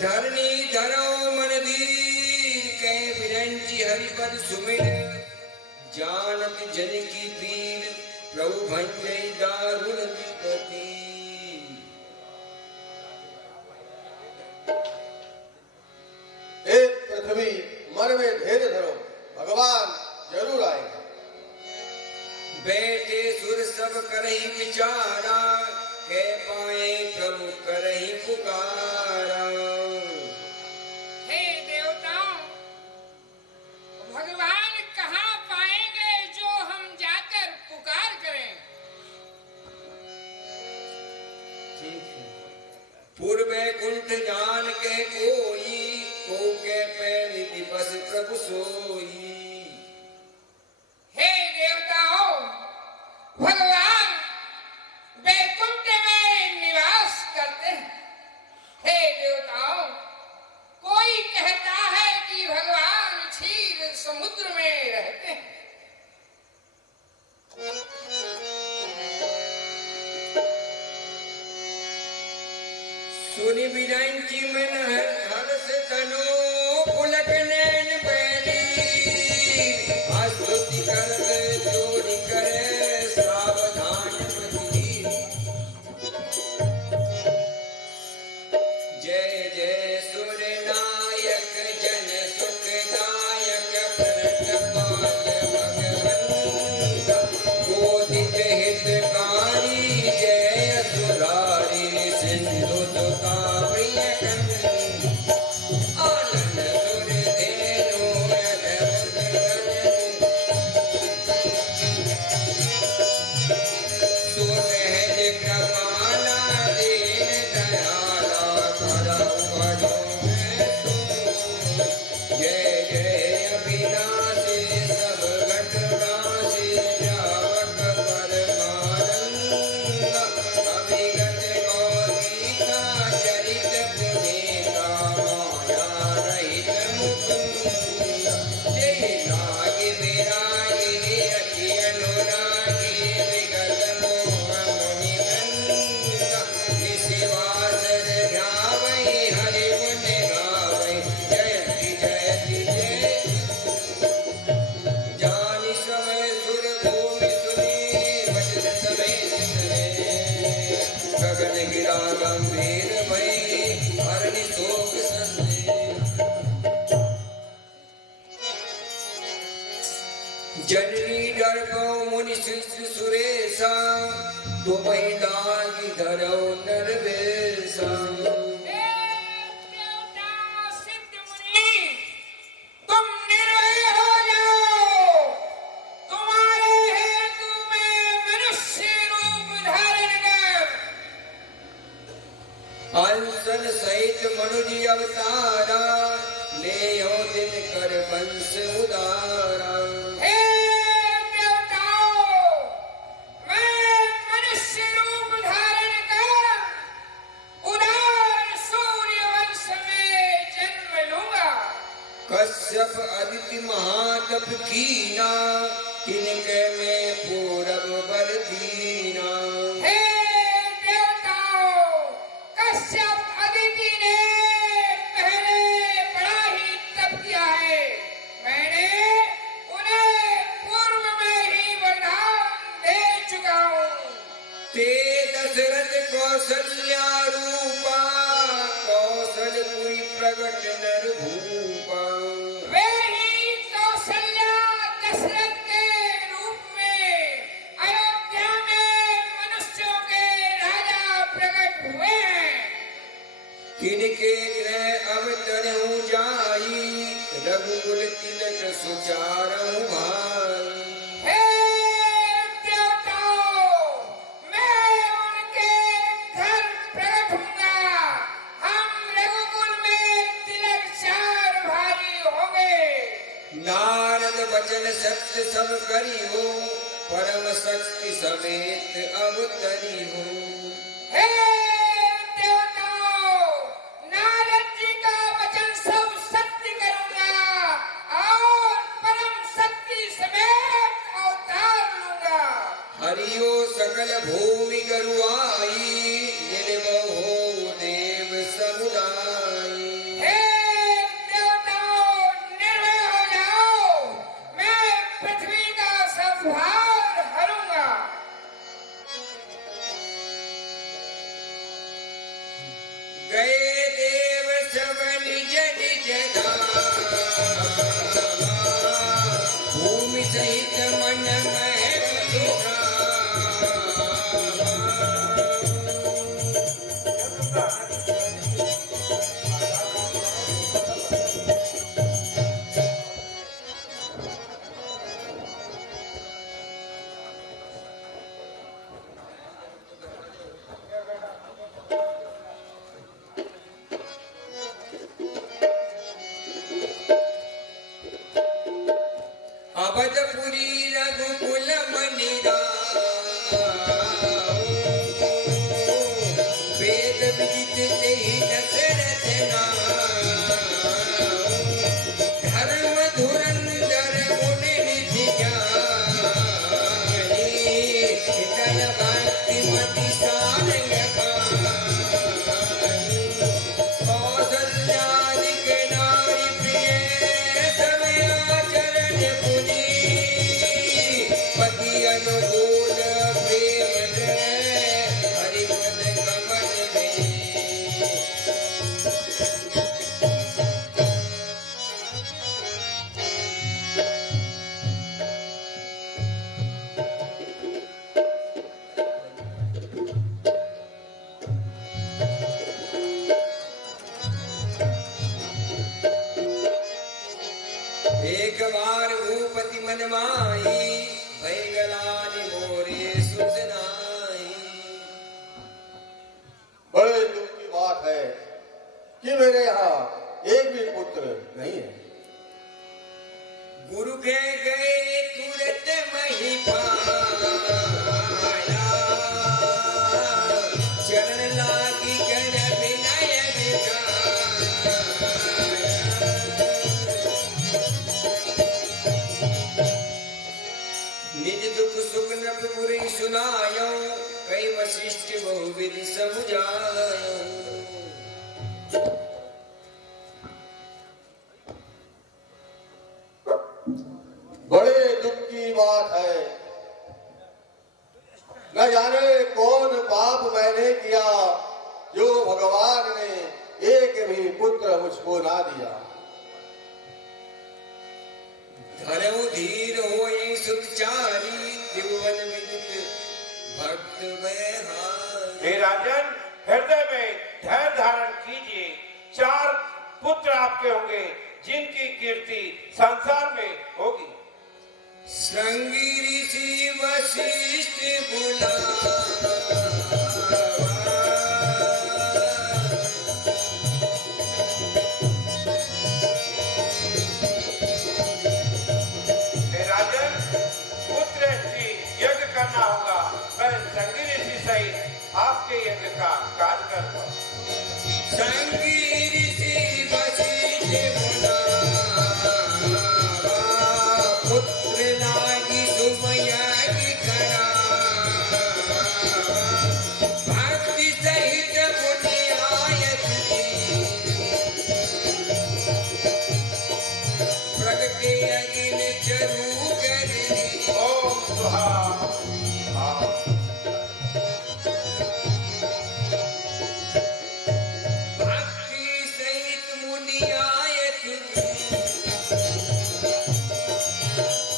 धरनी धरो मन धीर के विरंची हरिपद सुमिर जानत जन की पीर प्रभु भंजय दारुण विपति। हे पृथ्वी मन में धैर्य धरो, भगवान जरूर आएगा। बैठे सुर सब करही विचारा के पाए प्रभु करही पुकारा। हे देवताओं, भगवान कहाँ पाएंगे जो हम जाकर पुकार करें? ठीक है। पूर्वे कुंठ जान के कोई को के पैर दिवस प्रभु सोई। हे देवताओं, भगवान वैकुंठ में निवास करते हैं। हे देवताओं, कोई कहता है कि भगवान क्षीर समुद्र में रहते हैं। सुनि विरंची मन हर्ष तनो पुलक नैन बैली स्तुति करत जोड़ी करे सावधान मछली। जय जय सुर नायक जन सुखदायक प्रतपाल भगवंत बोधित हितकारी जय सुरारी सिंधु तुका प्रिय आनंद सुर धेनु अद्भुत सुसहज कृपाला दीन दयाला करौ बड़ो जय जय अविनाशी सब घट नाशी जावक परमानंद अभिगत गौरीका चरित पुनीता माया रहित मुकुंद जय नागी विरागी अति अनुरागी विगत मोह मुनि वृंद निशिवासर ध्यावै हरि गुण गावै जयति जयति जय। जानि समय सुर भूमि सुनी बचन समय सुने गगन गिरा गंभीर भई हरनि शोक संदेह। जननी डर गौ मुनि शिष्य सुरेशा दो लागी धरौ नरवेशा। हे देवता सिद्ध मुनि, तुम निर्भय हो जाओ। तुम्हारे हेतु मैं मनुष्य रूप धारण कर अंसन सहित मनुजी अवतारा ले हो दिन कर वंश उदारा। हे देवताओं, मैं मनुष्य रूप धारण कर उदार सूर्य वंश में जन्म लूंगा। कश्यप अदिति महातप कीना तिनके में पूरब बर दीना। हे देवताओं, कश्यप अदिति ने पहले बड़ा ही तप किया है। मैंने उन्हें पूर्व में ही वरदान दे चुका हूँ। ते दशरथ कौशल्या रूपा कौशलपुरी प्रगट नर भूपा। वे ही कौशल्या दशरथ के रूप में अयोध्या में मनुष्यों के राजा प्रकट हुए हैं। किनके गृह अवतरहु जाई रघुकुल तिलक सुचारहु भाई। हे देवताओं, मैं उनके घर प्रकट हूँगा। हम रघुकुल में तिलक चार भाई होंगे। नारद वचन सत्य सब करी हो परम शक्ति समेत अवतरी हो। हे देवताओं, नारद जी का वचन सब सत्य करूँगा और परम शक्ति समेत अवतार लूंगा। हरियो सकल भूमि गरुआई निर्भव हो देव समुदाय। गए देव सब निज निज धाम, भूमि सहित मन में विश्राम। अवधपुरी रघुकुल मनि राम, वेद विदित तेहि दशरथ नाम। धर्म धुरंधर गुण निधि ज्ञानी, दया भक्ति मति सारंग पानी। कौसल्यादिक नारी प्रिय, समय आचरण पुनि। पति अनुकूल प्रेम हरिपद कमल में। एक बार भूपति मन माही, भय गलानि मोरे सुध नाई। बड़े दुख की बात है कि मेरे यहाँ एक भी पुत्र नहीं है। गुरु के गए तुरंत मही पाया, चरण लागी कर विनय विचार। निज दुख सुख नभ बुरी सुनायो, कई वशिष्ठ बहुविधि समुझायो। बड़े दुख की बात है, न जाने कौन पाप मैंने किया जो भगवान ने एक भी पुत्र मुझको ना दिया। धर्म धीर हो सुखचारी, त्रिभुवन विदित भक्त बहारी। हे राजन, हृदय में धैर्य धारण कीजिए। 4 पुत्र आपके होंगे जिनकी कीर्ति संसार में होगी। श्रृंगी ऋषि वशिष्ठ बुला, हे राजन, पुत्र यज्ञ करना होगा। मैं संगी ऋषि सहित आपके यज्ञ का कार्य करूंगा। श्रृंगी ऋषि वशिष्ठ बुला, पुत्र लागी शुभ यज्ञ करा। भक्ति सहित मुनि आयत दी, प्रगटे अग्नि जरू कर दी। ओम स्वाहा। भक्ति सहित मुनि आयत दी,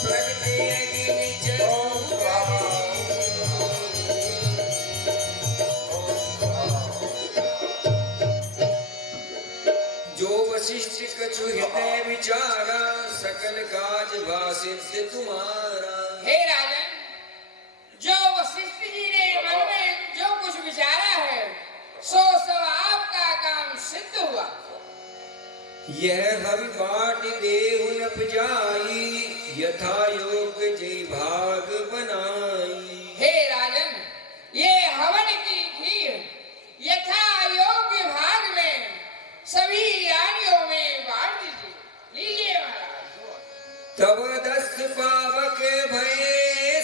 प्रगटे अग्नि जरू कर दी। जो वशिष्ठ कछु हृदय विचारा, सकल काज वासिष्ठ तुम्हारा। हे राजन, जो वशिष्ठ जी ने मन में जो कुछ विचारा है, सो सब आपका काम सिद्ध हुआ। यह हवि बाट देहु न जाई, यथा योग जय भाग बनाई। हे राजन, ये हवन की खीर यथा योग्य भाग में सभी यानियों में बांट दीजिए। लीजिए महाराज। तब 10 पावक भय,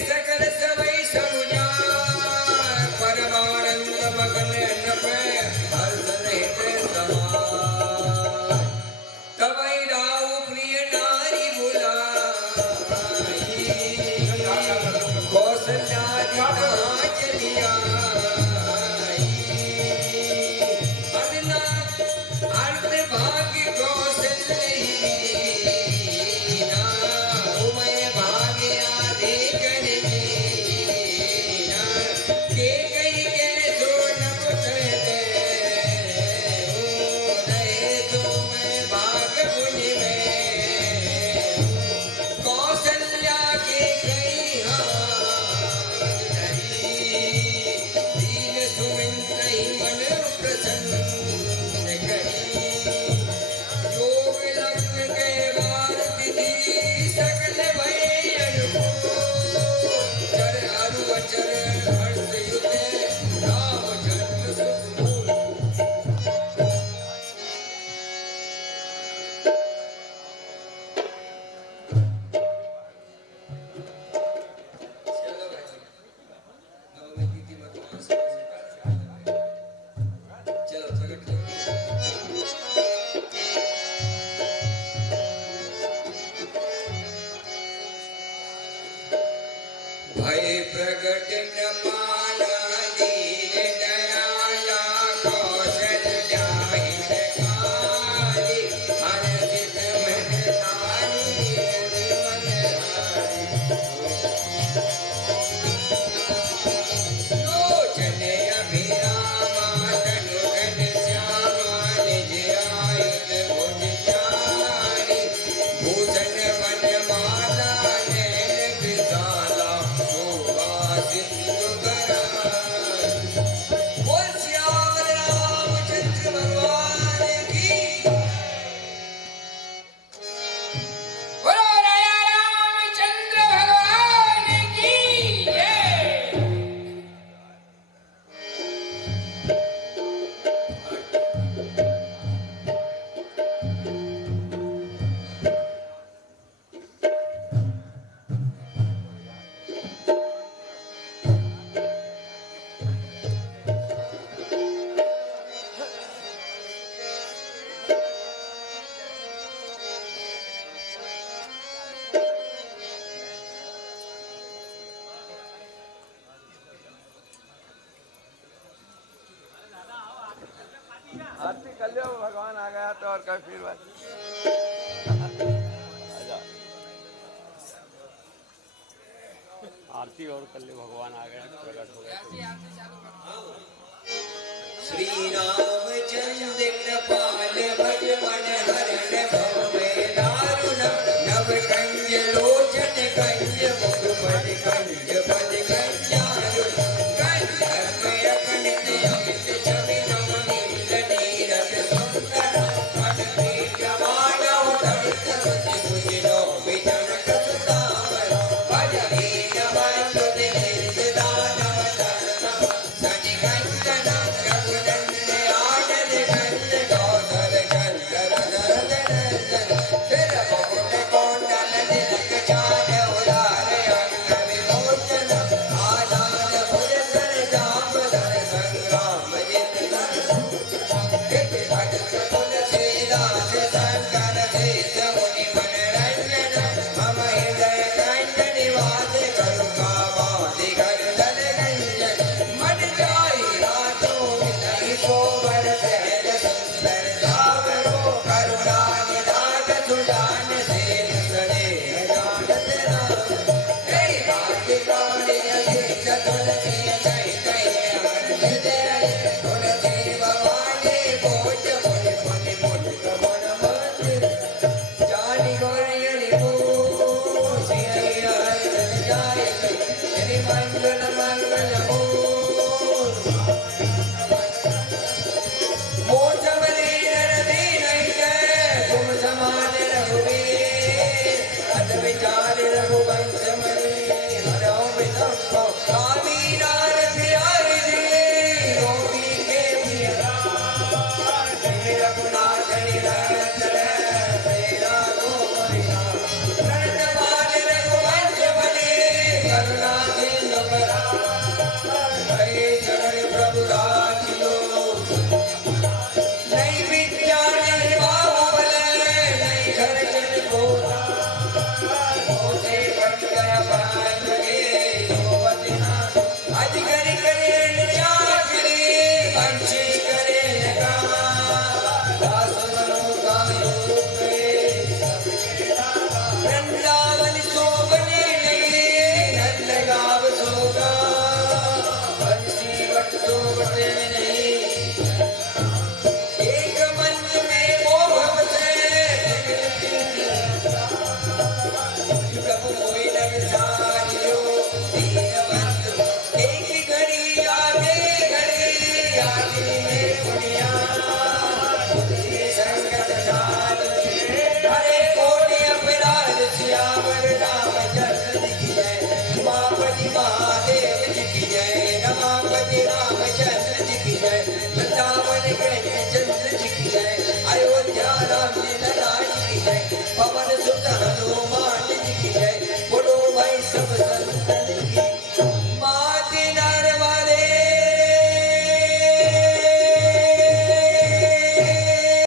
सकल सबई समुझा। परमानंद मगन नभ, हर्ष रहित समाय। तबई राउ प्रिय नारी बुलाई, कौशल्या भगवान आ गया तो और क्या फिर बात। आरती और कर ले, भगवान आ गया प्रकट हो गया। श्री रामचंद्र कृपाल भज मन हरण भव में दारुण नव कंज लोचन कंज मुख पद कंज पद कंजारुण कंज में अगणित अमित छवि नव नील नीरज सुंदर मन में मानव तड़ित सुचि सुचि नो विजन कसुतावर भज वीर बंधु दिलित दानव दर्शन सनि कंचन रघुनंद आनंद कंद कौशल कंदर नंदन फिर मुकुट कौंडल तिलक चार उदार अंग विमोचन आदान भुज सर जामदर संग्राम जित हित भटक तुलसीदास शंकर शेष मुनि मनरंजन मम हृदय कंठ निवास करुणावादि घर दल गंजन मन जाई रातों मिलई सोबर सहज सुंदर सागरो करुणा निधान सुजान सेन स्नेह जानत राम हे भाग्य काले अधीश तुलसी कई कई अमृत दे तुलसी भवानी भोज मुनि मुनि मुनि कमन मंदिर जानी गोरियनि पूछि हरि जाय श्री मंगल मंगल मूल मोर सबरे नर दीन तुम समान रघुवीर अत विचार रघुवंश मणि हरौ विदम्भो कामी नार प्यारि दे रोगी के पिया श्री रघुनाथ निरंतर तेरा गोरिया प्रणत बाल रघुवंश मणि करुणा सिंधु करा हरे शरण प्रभु राखियो नहीं विद्या नहीं बाहुबल नहीं खर्चन घोरा होते बट गया पान लगे सोवतना अधिकारी करे चाकरी पंछी करे लगा दास मनु का योग वृंदावन सोबने नहीं नंद गाव सोगा बंसी बट सोबने नहीं एक मन में मोह से प्रभु कोई न विचारियो दीनबंधु एक घड़ी आगे में पुनिया तुझे संगत जान हरे कोटि अपराध सियावर राम चंद्र की जय मापति मा